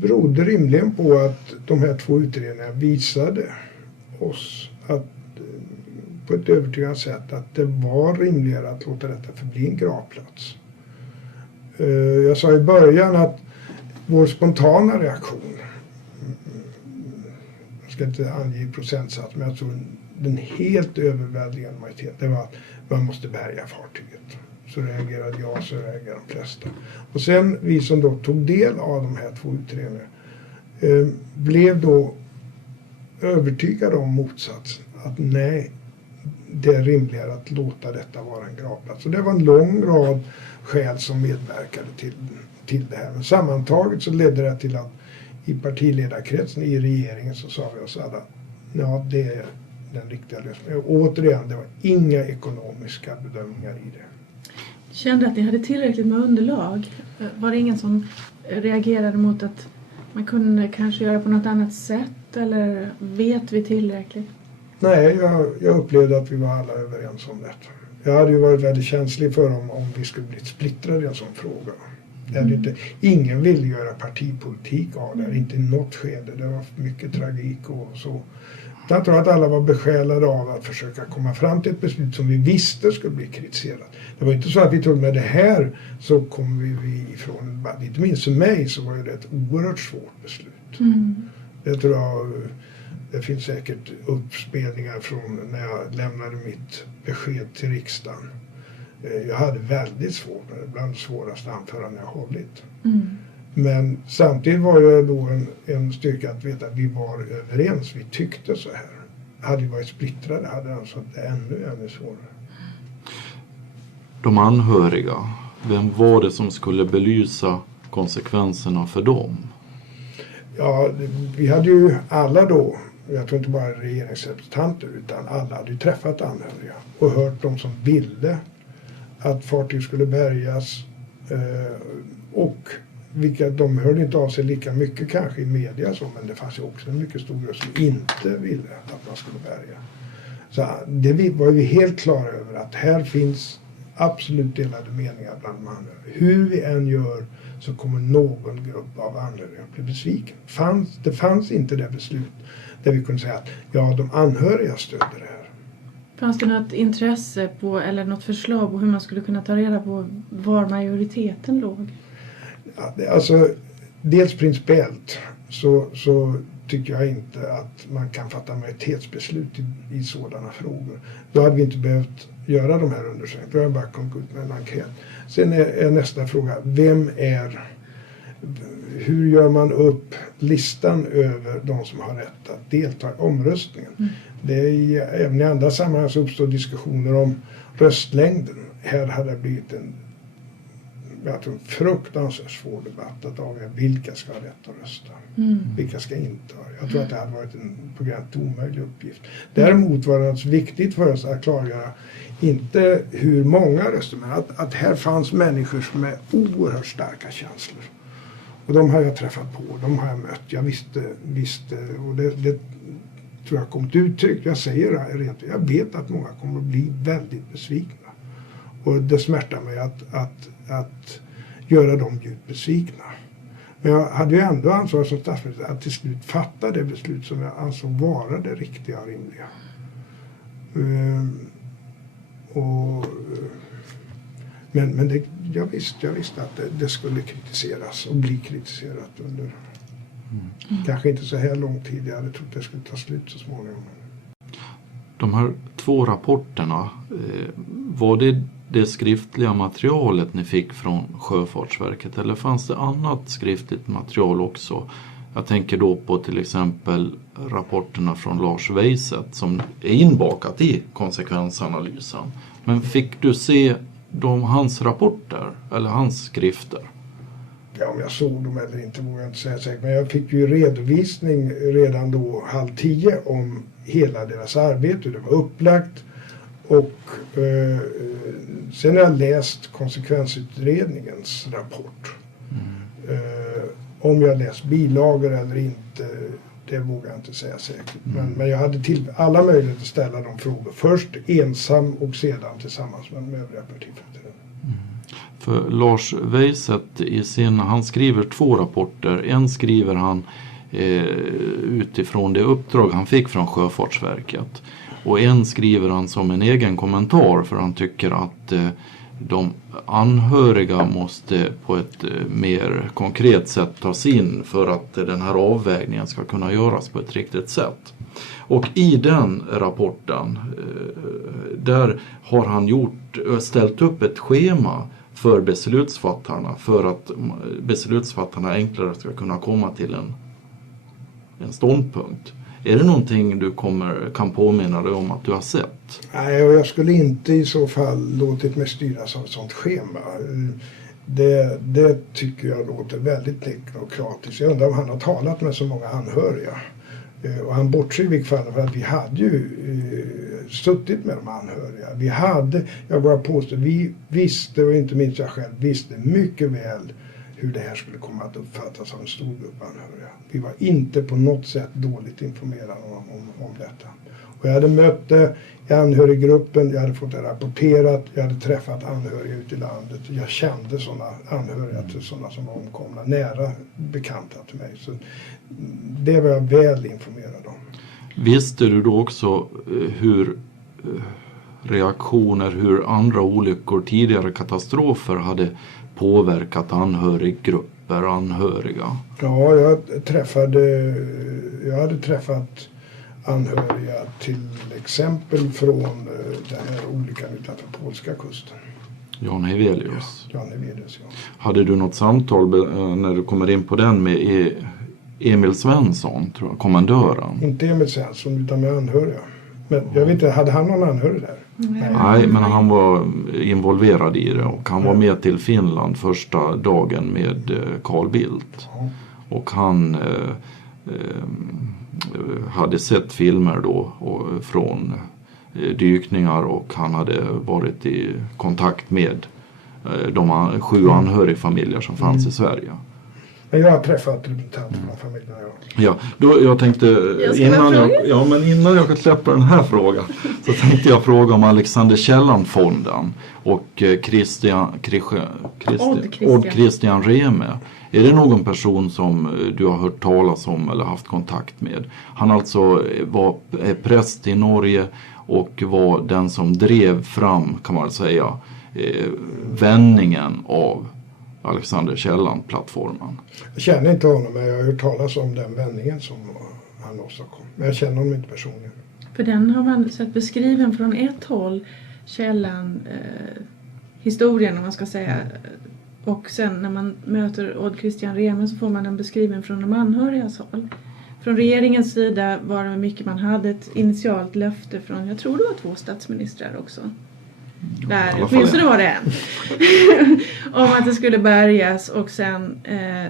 berodde rimligen på att de här två utredningarna visade oss att på ett övertygande sätt att det var rimligare att låta detta förbli en gravplats. Jag sa i början att vår spontana reaktion, jag ska inte ange procentsats, men jag tror den helt överväldigande majoriteten var att man måste bärga fartyget. Så reagerade jag, så reagerade de flesta. Och sen vi som då tog del av de här två utredningarna blev då övertygade om motsatsen. Att nej, det är rimligare att låta detta vara en gravplats. Så det var en lång rad skäl som medverkade till det här. Men sammantaget så ledde det till att i partiledarkretsen, i regeringen, så sa vi oss alla, ja, det är den riktiga lösningen. Och återigen, det var inga ekonomiska bedömningar i det. Kände att ni hade tillräckligt med underlag? Var det ingen som reagerade mot att man kunde kanske göra på något annat sätt? Eller vet vi tillräckligt? Nej, jag upplevde att vi var alla överens om detta. Jag hade ju varit väldigt känslig för om vi skulle bli splittrade i en sån fråga. Ingen ville göra partipolitik av det, inte i något skede. Det var mycket tragik och så. Jag tror att alla var besjälade av att försöka komma fram till ett beslut som vi visste skulle bli kritiserat. Det var inte så att vi trodde med det här så kommer vi ifrån, inte minst för mig så var det ett oerhört svårt beslut. Det tror jag, det finns säkert uppspelningar från när jag lämnade mitt besked till riksdagen. Jag hade väldigt svårt, bland de svåraste anföranden jag hållit. Men samtidigt var det då en styrka att veta att vi var överens, vi tyckte så här. Hade vi varit splittrade hade det alltså ännu svårare. De anhöriga, vem var det som skulle belysa konsekvenserna för dem? Ja, vi hade ju alla då, jag tror inte bara regeringsrepresentanter utan alla hade ju träffat anhöriga och hört de som ville att fartyg skulle bärgas och vilka, de hörde inte av sig lika mycket kanske i media så, men det fanns ju också en mycket stor grupp som inte ville att man skulle bärga. Så det var vi helt klara över att här finns absolut delade meningar bland de anhöriga. Hur vi än gör så kommer någon grupp av anhöriga att bli besviken. Det fanns inte det beslut där vi kunde säga att ja, de anhöriga stöder det här. Fanns det något intresse på eller något förslag på hur man skulle kunna ta reda på var majoriteten låg? Ja, alltså, dels principiellt så tycker jag inte att man kan fatta majoritetsbeslut i sådana frågor. Då hade vi inte behövt göra de här undersökningarna. Då hade jag bara kommit ut med en enkät. Sen är nästa fråga, hur gör man upp listan över de som har rätt att delta i omröstningen? Även i andra sammanhang så uppstår diskussioner om röstlängden. Här hade det blivit en fruktansvärt svår debatt att avgöra vilka ska ha rätt att rösta. Vilka ska inte ha. Jag tror att det hade varit en på gränsen omöjlig uppgift. Däremot var det alltså viktigt för oss att klargöra inte hur många röster, men att här fanns människor som är oerhört starka känslor. Och de har jag träffat på, de har jag mött. Jag visste och det tror jag kom till uttryck. Jag säger det rent. Jag vet att många kommer att bli väldigt besvikna. Och det smärtar mig att göra dem djupt besvikna. Men jag hade ju ändå ansvar som statsminister att till slut fatta det beslut som jag ansåg vara det riktiga och rimliga. Men jag visste att det skulle kritiseras och bli kritiserat under kanske inte så här lång tid. Jag hade trott att det skulle ta slut så småningom. De här 2 rapporterna, var det skriftliga materialet ni fick från Sjöfartsverket eller fanns det annat skriftligt material också? Jag tänker då på till exempel rapporterna från Lars Weiset som är inbakat i konsekvensanalysen. Men fick du se hans rapporter eller hans skrifter? Ja, om jag såg dem eller inte vågar jag inte säga säkert. Men jag fick ju redovisning redan då 9:30 om hela deras arbete. Det var upplagt. Och sen har jag läst konsekvensutredningens rapport. Om jag läst bilagor eller inte, det vågar jag inte säga säkert. Men jag hade alla möjligheter att ställa de frågor. Först ensam och sedan tillsammans med de övriga partiföreträdarna. För Lars Weiset han skriver 2 rapporter. En skriver han utifrån det uppdrag han fick från Sjöfartsverket. Och en skriver han som en egen kommentar för han tycker att de anhöriga måste på ett mer konkret sätt tas in för att den här avvägningen ska kunna göras på ett riktigt sätt. Och i den rapporten där har han ställt upp ett schema för beslutsfattarna för att beslutsfattarna enklare ska kunna komma till en ståndpunkt. Är det någonting du kan påminna dig om att du har sett? Nej, och jag skulle inte i så fall låtit mig styras av ett sånt schema. Det tycker jag låter väldigt teknokratiskt. Jag undrar om han har talat med så många anhöriga. Och han bortser i vilket fall för att vi hade ju suttit med de anhöriga. Jag bara påstår, vi visste och inte minst jag själv visste mycket väl hur det här skulle komma att uppfattas av en stor grupp anhöriga. Vi var inte på något sätt dåligt informerade om detta. Och jag hade mött det i anhöriggruppen, jag hade fått det rapporterat, jag hade träffat anhöriga ute i landet. Jag kände sådana anhöriga till sådana som var omkomna, nära bekanta till mig. Så det var jag väl informerad om. Visste du då också hur andra olyckor, tidigare katastrofer hade påverkat anhöriga? Ja, jag hade träffat anhöriga till exempel från den här olyckan utanför polska kusten. Jan Hevelius. Ja, Jan Hevelius, ja. Hade du något samtal när du kommer in på den med Emil Svensson, tror jag, kommandören? Inte Emil Svensson utan med anhöriga. Men jag vet inte, hade han någon anhörig där? Nej, men han var involverad i det och han var med till Finland första dagen med Carl Bildt. Ja. Och han hade sett filmer då från dykningar, och han hade varit i kontakt med de 7 anhörigfamiljer som fanns i Sverige. Jag har träffat representanter från familjerna. Ja, då jag tänkte innan jag släpper den här frågan så tänkte jag fråga om Alexander Kielland-fonden och Odd Christian Rehme. Är det någon person som du har hört talas om eller haft kontakt med? Han alltså var präst i Norge och var den som drev fram, kan man säga, vändningen av Alexander Kielland-plattformen. Jag känner inte honom, men jag har hört talas om den vändningen som han åstadkom. Men jag känner honom inte personligen. För den har man sett beskriven från ett håll, historien om man ska säga. Och sen när man möter Odd Christian Rehme så får man den beskriven från de anhörigas håll. Från regeringens sida var det mycket, man hade ett initialt löfte från, jag tror det var 2 statsministrar också. Där, åtminstone var det en. Om att det skulle bärgas, och sen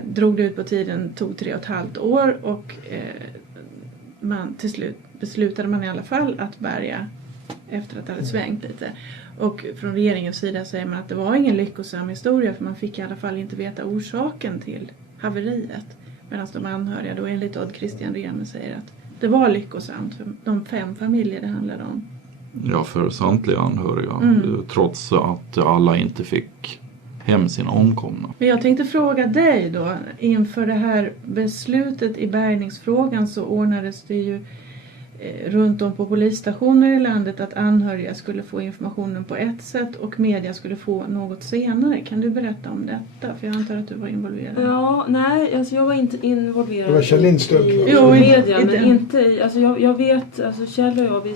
drog det ut på tiden, tog 3,5 år, och man till slut beslutade man i alla fall att bärga efter att det hade svängt lite. Och från regeringens sida säger man att det var ingen lyckosam historia, för man fick i alla fall inte veta orsaken till haveriet. Medan de anhöriga då enligt Odd Christian Rehme säger att det var lyckosamt för de 5 familjer det handlade om. Ja, för samtliga anhöriga. Trots att alla inte fick hem sina omkomna. Men jag tänkte fråga dig då. Inför det här beslutet i bärgningsfrågan så ordnades det ju runt om på polisstationer i landet att anhöriga skulle få informationen på ett sätt och media skulle få något senare. Kan du berätta om detta? För jag antar att du var involverad. Ja, nej, alltså jag var inte involverad. Det var Kjell Lindström. i media, men inte i, alltså jag vet, alltså Kjell och jag, vi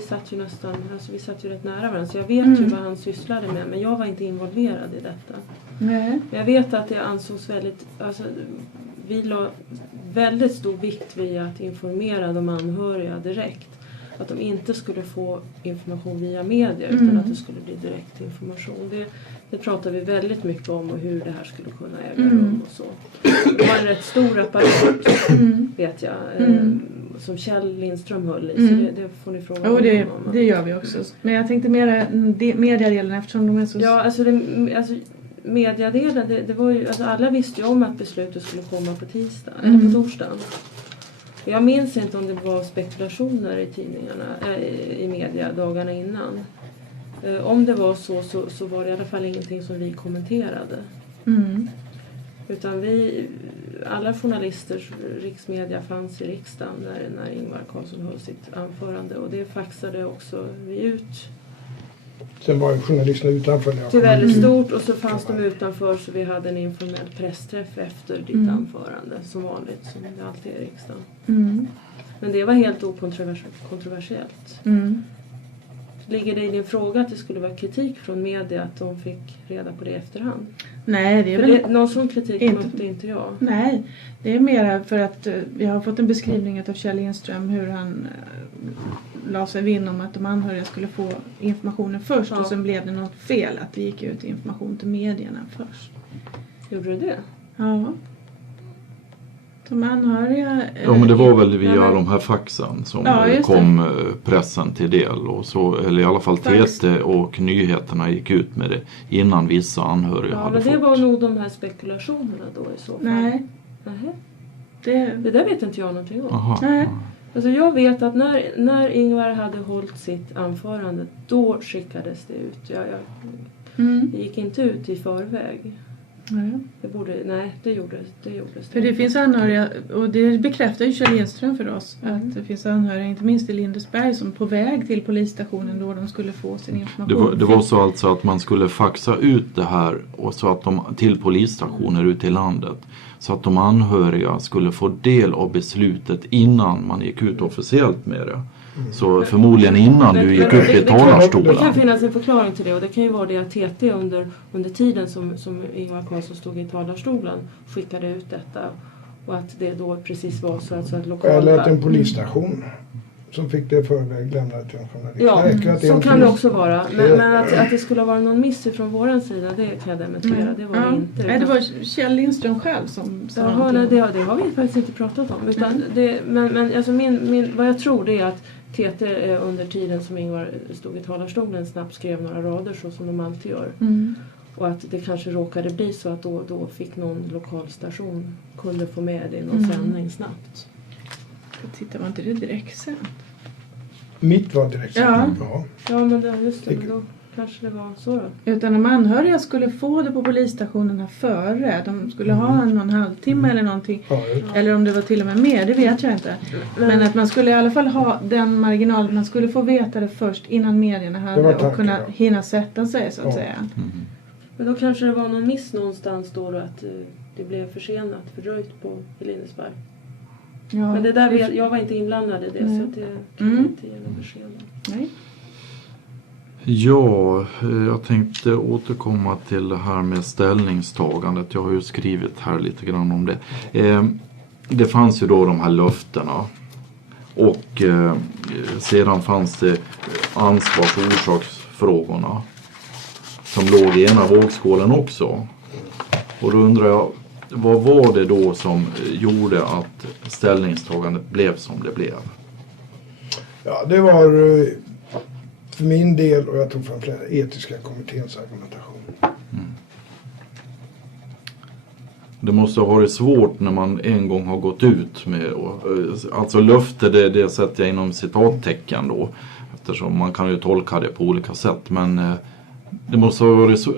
satt ju rätt nära varandra, så jag vet ju vad han sysslade med, men jag var inte involverad i detta. Nej. Jag vet att det ansågs väldigt, alltså vi la väldigt stor vikt vid att informera de anhöriga direkt. Att de inte skulle få information via media utan att det skulle bli direkt information. Det pratar vi väldigt mycket om, och hur det här skulle kunna äga rum och så. Det var en rätt stor apparat, vet jag, som Kjell Lindström höll i. Så det får ni fråga om. Det gör vi också. Men jag tänkte mera mediadelen, eftersom de är så... Ja, alltså mediadelen, det var ju, alltså alla visste ju om att beslutet skulle komma på tisdag eller på torsdagen. Jag minns inte om det var spekulationer i tidningarna, i media dagarna innan. Om det var så var det i alla fall ingenting som vi kommenterade. Utan alla journalister, riksmedia fanns i riksdagen när Ingvar Carlsson höll sitt anförande, och det faxade också vi ut. Sen var journalisterna utanför. Det var väldigt stort, och så fanns de utanför, så vi hade en informell pressträff efter ditt anförande, som vanligt, som det alltid är i riksdagen. Men det var helt okontroversiellt. Ligger det i din fråga att det skulle vara kritik från media att de fick reda på det i efterhand? Nej, det är väl... någon sån kritik mötte inte jag. Nej, det är mer för att vi har fått en beskrivning av Kjell Lindström hur han la sig vinn om att de anhöriga skulle få informationen först, och sen blev det något fel att det gick ut information till medierna först. Gjorde det? Ja. De anhöriga... Ja, men det var väl via de här faxen som kom pressen till del. Och så, eller i alla fall TT och nyheterna gick ut med det innan vissa anhöriga hade fått. Ja, men det var nog de här spekulationerna då i så fall. Nej. Det där vet inte jag någonting om. Aha. Nej. Alltså jag vet att när Ingvar hade hållit sitt anförande, då skickades det ut. Det gick inte ut i förväg. Det gjordes. För det finns anhöriga, och det bekräftar ju Kjell Lindström för oss, att det finns anhöriga, inte minst i Lindesberg, som på väg till polisstationen då de skulle få sin information. Det var så alltså att man skulle faxa ut det här, och så att till polisstationer ute i landet, så att de anhöriga skulle få del av beslutet innan man gick ut officiellt med det. Så förmodligen innan du gick upp i talarstolen. Det kan finnas en förklaring till det, och det kan ju vara det att TT under tiden som Ingvar Carlsson stod i talarstolen skickade ut detta, och att det då precis var så att lokala... Eller att en polisstation som fick det i förväg lämnat till en journalist. Ja, så kan det också vara. Men att det skulle vara någon miss från våran sida, det kan jag dementera. Det var det inte. Nej, det var Kjell Lindström själv som sa någonting. Det har vi faktiskt inte pratat om. Utan men alltså vad jag tror det är att TT under tiden som Ingvar stod i talarstolen snabbt skrev några rader så som de alltid gör. Och att det kanske råkade bli så att då fick någon lokalstation kunde få med det i någon sändning snabbt. Titta, var inte det direkt sen? Mitt var direkt sen. Ja, men just det. Men då kanske det var så då. Utan de anhöriga skulle få det på polisstationerna före. De skulle ha någon halvtimme eller någonting. Ja. Eller om det var till och med mer, det vet jag inte. Men att man skulle i alla fall ha den marginalen. Man skulle få veta det först innan medierna hade och kunna hinna sätta sig så att säga. Men då kanske det var någon miss någonstans då att det blev försenat, fördröjt på Lindesberg. Ja, men det där jag var inte inblandad i det så att det kan inte ge någon besked. Nej. Ja, jag tänkte återkomma till det här med ställningstagandet. Jag har ju skrivit här lite grann om det. Det fanns ju då de här löftena. Och sedan fanns det ansvars- och orsaksfrågorna som låg i ena vågskålen också. Och då undrar jag, vad var det då som gjorde att ställningstagandet blev som det blev? Ja, det var för min del och jag tror för flera etiska kommitténs argumentation. Det måste ha varit svårt när man en gång har gått ut med, alltså löfte det sätter jag inom citattecken då, eftersom man kan ju tolka det på olika sätt, men det måste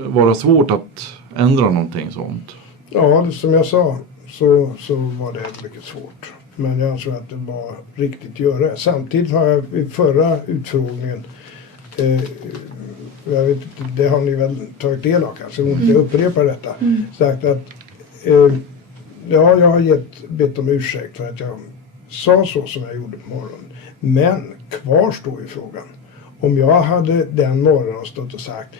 vara svårt att ändra någonting sånt. Ja, som jag sa så var det mycket svårt. Men jag ansåg att det var riktigt att göra det. Samtidigt har jag i förra utfrågningen, jag vet, det har ni väl tagit del av kanske, jag inte upprepar detta, sagt att jag har bett om ursäkt för att jag sa så som jag gjorde på morgonen. Men kvar står ju frågan. Om jag hade den morgonen stått och sagt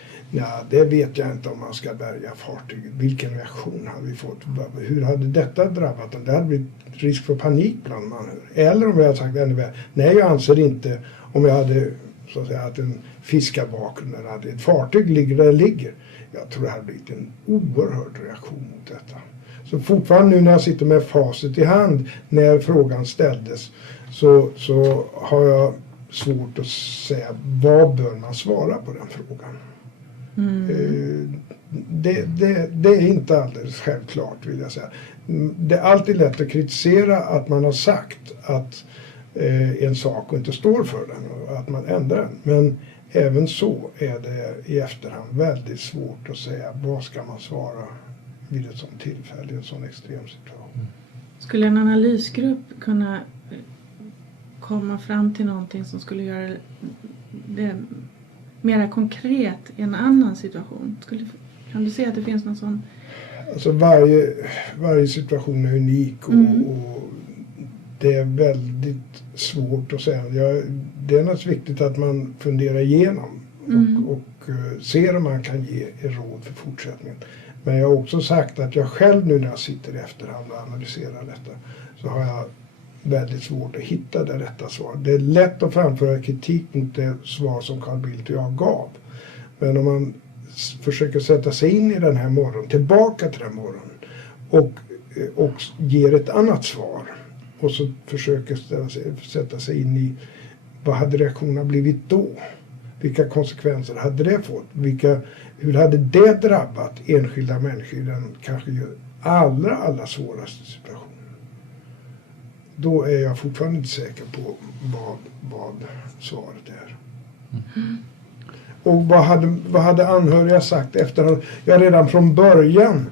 det vet jag inte om man ska bärga fartyget. Vilken reaktion hade vi fått? Hur hade detta drabbat dem? Det hade blivit risk för panik bland anhöriga. Eller om jag hade sagt ännu värre. Nej, jag anser inte om jag hade så att säga att en fiskarbakgrund eller hade ett fartyg ligger där det ligger. Jag tror det hade blivit en oerhörd reaktion mot detta. Så fortfarande nu när jag sitter med facit i hand när frågan ställdes så har jag svårt att säga vad bör man svara på den frågan. Det är inte alldeles självklart vill jag säga. Det är alltid lätt att kritisera att man har sagt att en sak och inte står för den och att man ändrar den. Men även så är det i efterhand väldigt svårt att säga vad ska man svara vid ett sådant tillfälle i en sån extrem situation. Skulle en analysgrupp kunna komma fram till någonting som skulle göra det mer konkret i en annan situation? Kan du se att det finns någon sån? Alltså varje situation är unik och det är väldigt svårt att säga. Det är naturligtvis viktigt att man funderar igenom och ser om man kan ge råd för fortsättningen. Men jag har också sagt att jag själv nu när jag sitter i efterhand och analyserar detta så har jag väldigt svårt att hitta det rätta svaret. Det är lätt att framföra kritik mot det svar som Carl Bildt och jag gav. Men om man försöker sätta sig in i den här morgonen, tillbaka till den morgonen och ger ett annat svar och så försöker sätta sig in i vad hade reaktionerna blivit då? Vilka konsekvenser hade det fått? Hur hade det drabbat enskilda människor i den kanske allra svåraste situationen? Då är jag fortfarande inte säker på vad svaret är. Och vad hade anhöriga sagt efter? Ja, redan från början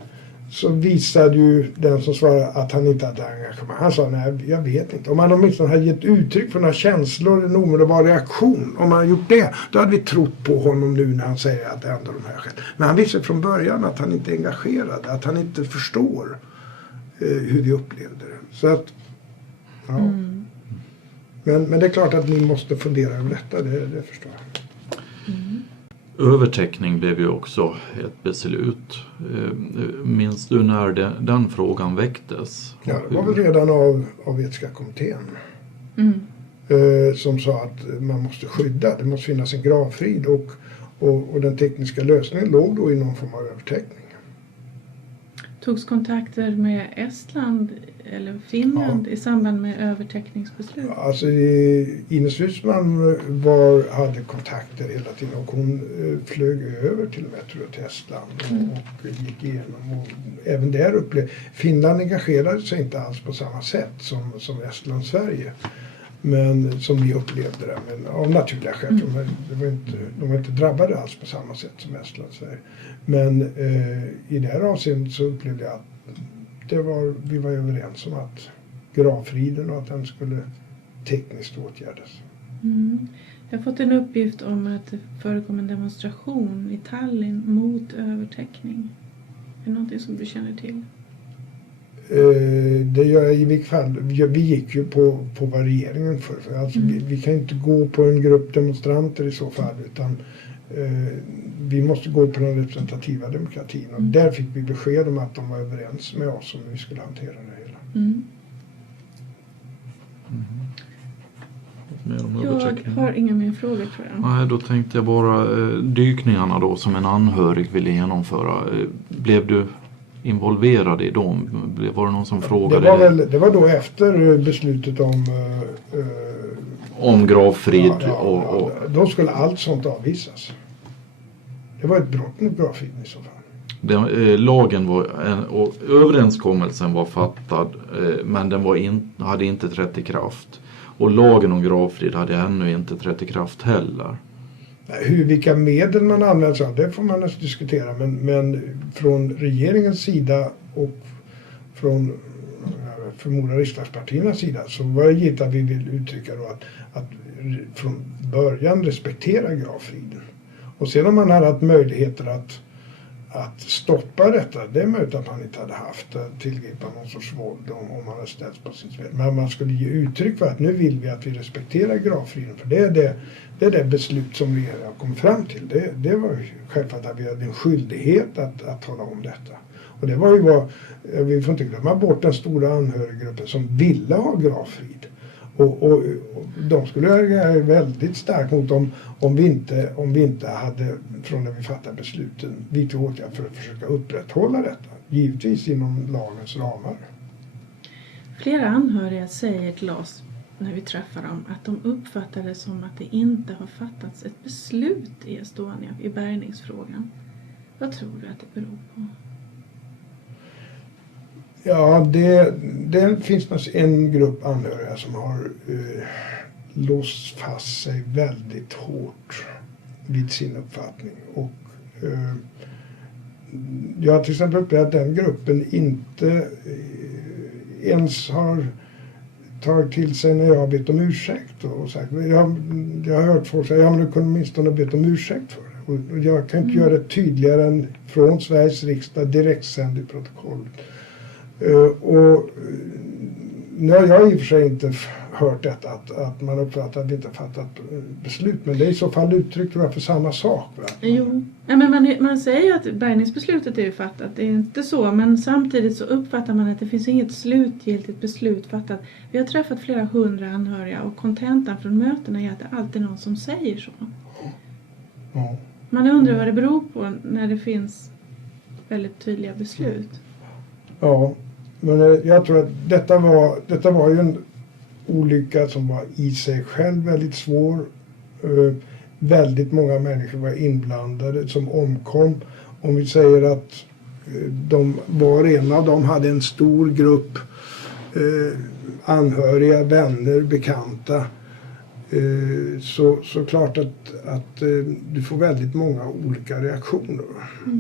så visade ju den som svarade att han inte hade engagemang. Han sa nej, jag vet inte. Om han åtminstone hade gett uttryck för några känslor, en omedelbar reaktion. Om han hade gjort det, då hade vi trott på honom nu när han säger att det ändå de här skett. Men han visste från början att han inte är engagerad, att han inte förstår hur vi upplevde det. Så att, ja. Men det är klart att ni måste fundera över detta, det förstår jag. Övertäckning blev ju också ett beslut. Minns du när den frågan väcktes? Ja, det var väl redan av etiska kommittén. som sa att man måste skydda, det måste finnas en gravfrid och den tekniska lösningen låg då i någon form av övertäckning. Togs kontakter med Estland eller Finland i samband med övertäckningsbeslut? Alltså Ines Uusmann hade kontakter hela tiden och hon flög över till och med tror jag, till Estland och gick igenom. Och även där upplevde Finland engagerade sig inte alls på samma sätt som Estland och Sverige. Men som vi upplevde det, men av naturliga skäl. De var inte drabbade alls på samma sätt som Estland och Sverige. Men i det här avseendet så upplevde jag att vi var överens om att gravfriden och att den skulle tekniskt åtgärdas. Jag har fått en uppgift om att det förekom en demonstration i Tallinn mot övertäckning. Är det någonting som du känner till? Det gör jag i vilket fall. Vi gick ju på vad regeringen för. Alltså vi kan inte gå på en grupp demonstranter i så fall utan vi måste gå på den representativa demokratin. Och där fick vi besked om att de var överens med oss om hur vi skulle hantera det hela. Jag har inga mer frågor tror jag. Nej, då tänkte jag bara dykningarna då som en anhörig ville genomföra. Blev du involverad i dem? Var det någon som frågade? Det var då efter beslutet om gravfrid. Då skulle allt sånt avvisas. Det var ett brott mot gravfriden i så fall. Lagen och överenskommelsen var fattad men den hade inte trätt i kraft. Och lagen om gravfrid hade ännu inte trätt i kraft heller. Vilka medel man använder sig av, det får man nästan diskutera. Men från regeringens sida och från förmodade riksdagspartiernas sida så var det givet att vi vill uttrycka då att från början respektera gravfriden. Och sen om man hade haft möjligheter att stoppa detta, det är möjligt att man inte hade haft att tillgripa någon sorts våld om man hade ställts på sin spel. Men man skulle ge uttryck för att nu vill vi att vi respekterar gravfriden. För det är det beslut som vi har kommit fram till. Det var ju självklart att vi hade en skyldighet att tala om detta. Och det var ju vi får inte glömma bort den stora anhöriggruppen som ville ha gravfrid. Och de skulle reagera väldigt starkt mot dem om vi inte hade från när vi fattade besluten vidtagit åtgärder för att försöka upprätthålla detta. Givetvis inom lagens ramar. Flera anhöriga säger till oss när vi träffar dem att de uppfattar det som att det inte har fattats ett beslut i Estonia i bärgningsfrågan. Vad tror du att det beror på? Ja, det finns en grupp anhöriga som har låst fast sig väldigt hårt vid sin uppfattning. Och jag har till exempel upplevt att den gruppen inte ens har tagit till sig när jag har bett om ursäkt. Och sagt, jag har hört folk säga, men du kunde åtminstone bett om ursäkt för det. Och jag kan inte göra det tydligare än från Sveriges riksdag direktsänd i protokollet. Och nu har jag i och för sig inte hört detta att man uppfattar att vi inte fattat beslut, men det är i så fall uttryckt för samma sak. Va? Jo, ja, men man säger ju att bärgningsbeslutet är ju fattat, det är inte så, men samtidigt så uppfattar man att det finns inget slutgiltigt beslut fattat. Vi har träffat flera 100 anhöriga och kontentan från mötena är att det alltid är någon som säger så. Ja. Man undrar vad det beror på när det finns väldigt tydliga beslut. Ja, men jag tror att detta var ju en olycka som var i sig själv väldigt svår. Väldigt många människor var inblandade som omkom. Om vi säger att var och en av dem hade en stor grupp anhöriga, vänner, bekanta. Så klart att du får väldigt många olika reaktioner.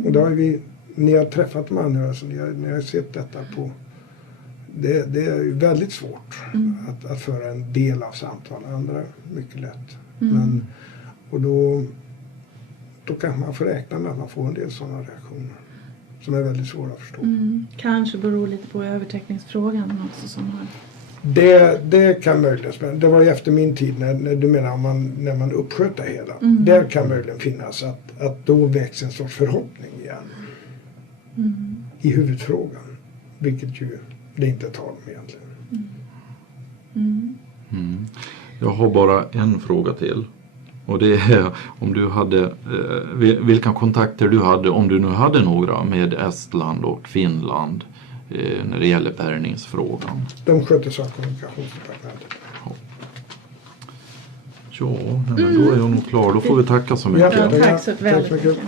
Och då har ni har träffat de anhöriga så ni har sett detta på. Det är ju väldigt svårt att föra en del av samtal. Andra mycket lätt. Men, och då kan man få räkna med att man får en del sådana reaktioner. Som är väldigt svåra att förstå. Kanske beror lite på övertäckningsfrågan också som har... Det kan möjligen, det var ju efter min tid när du menar när man uppsköt det hela. Där kan möjligen finnas att då väcks en sorts förhoppning igen. I huvudfrågan. Vilket ju det inte är tal om egentligen. Jag har bara en fråga till. Och det är om du hade, vilka kontakter du hade, om du nu hade några, med Estland och Finland när det gäller bärgningsfrågan. De sköter av kommunikationsdepartementet. Ja, men då är jag nog klar. Då får vi tacka så mycket. Ja, tack så väldigt mycket.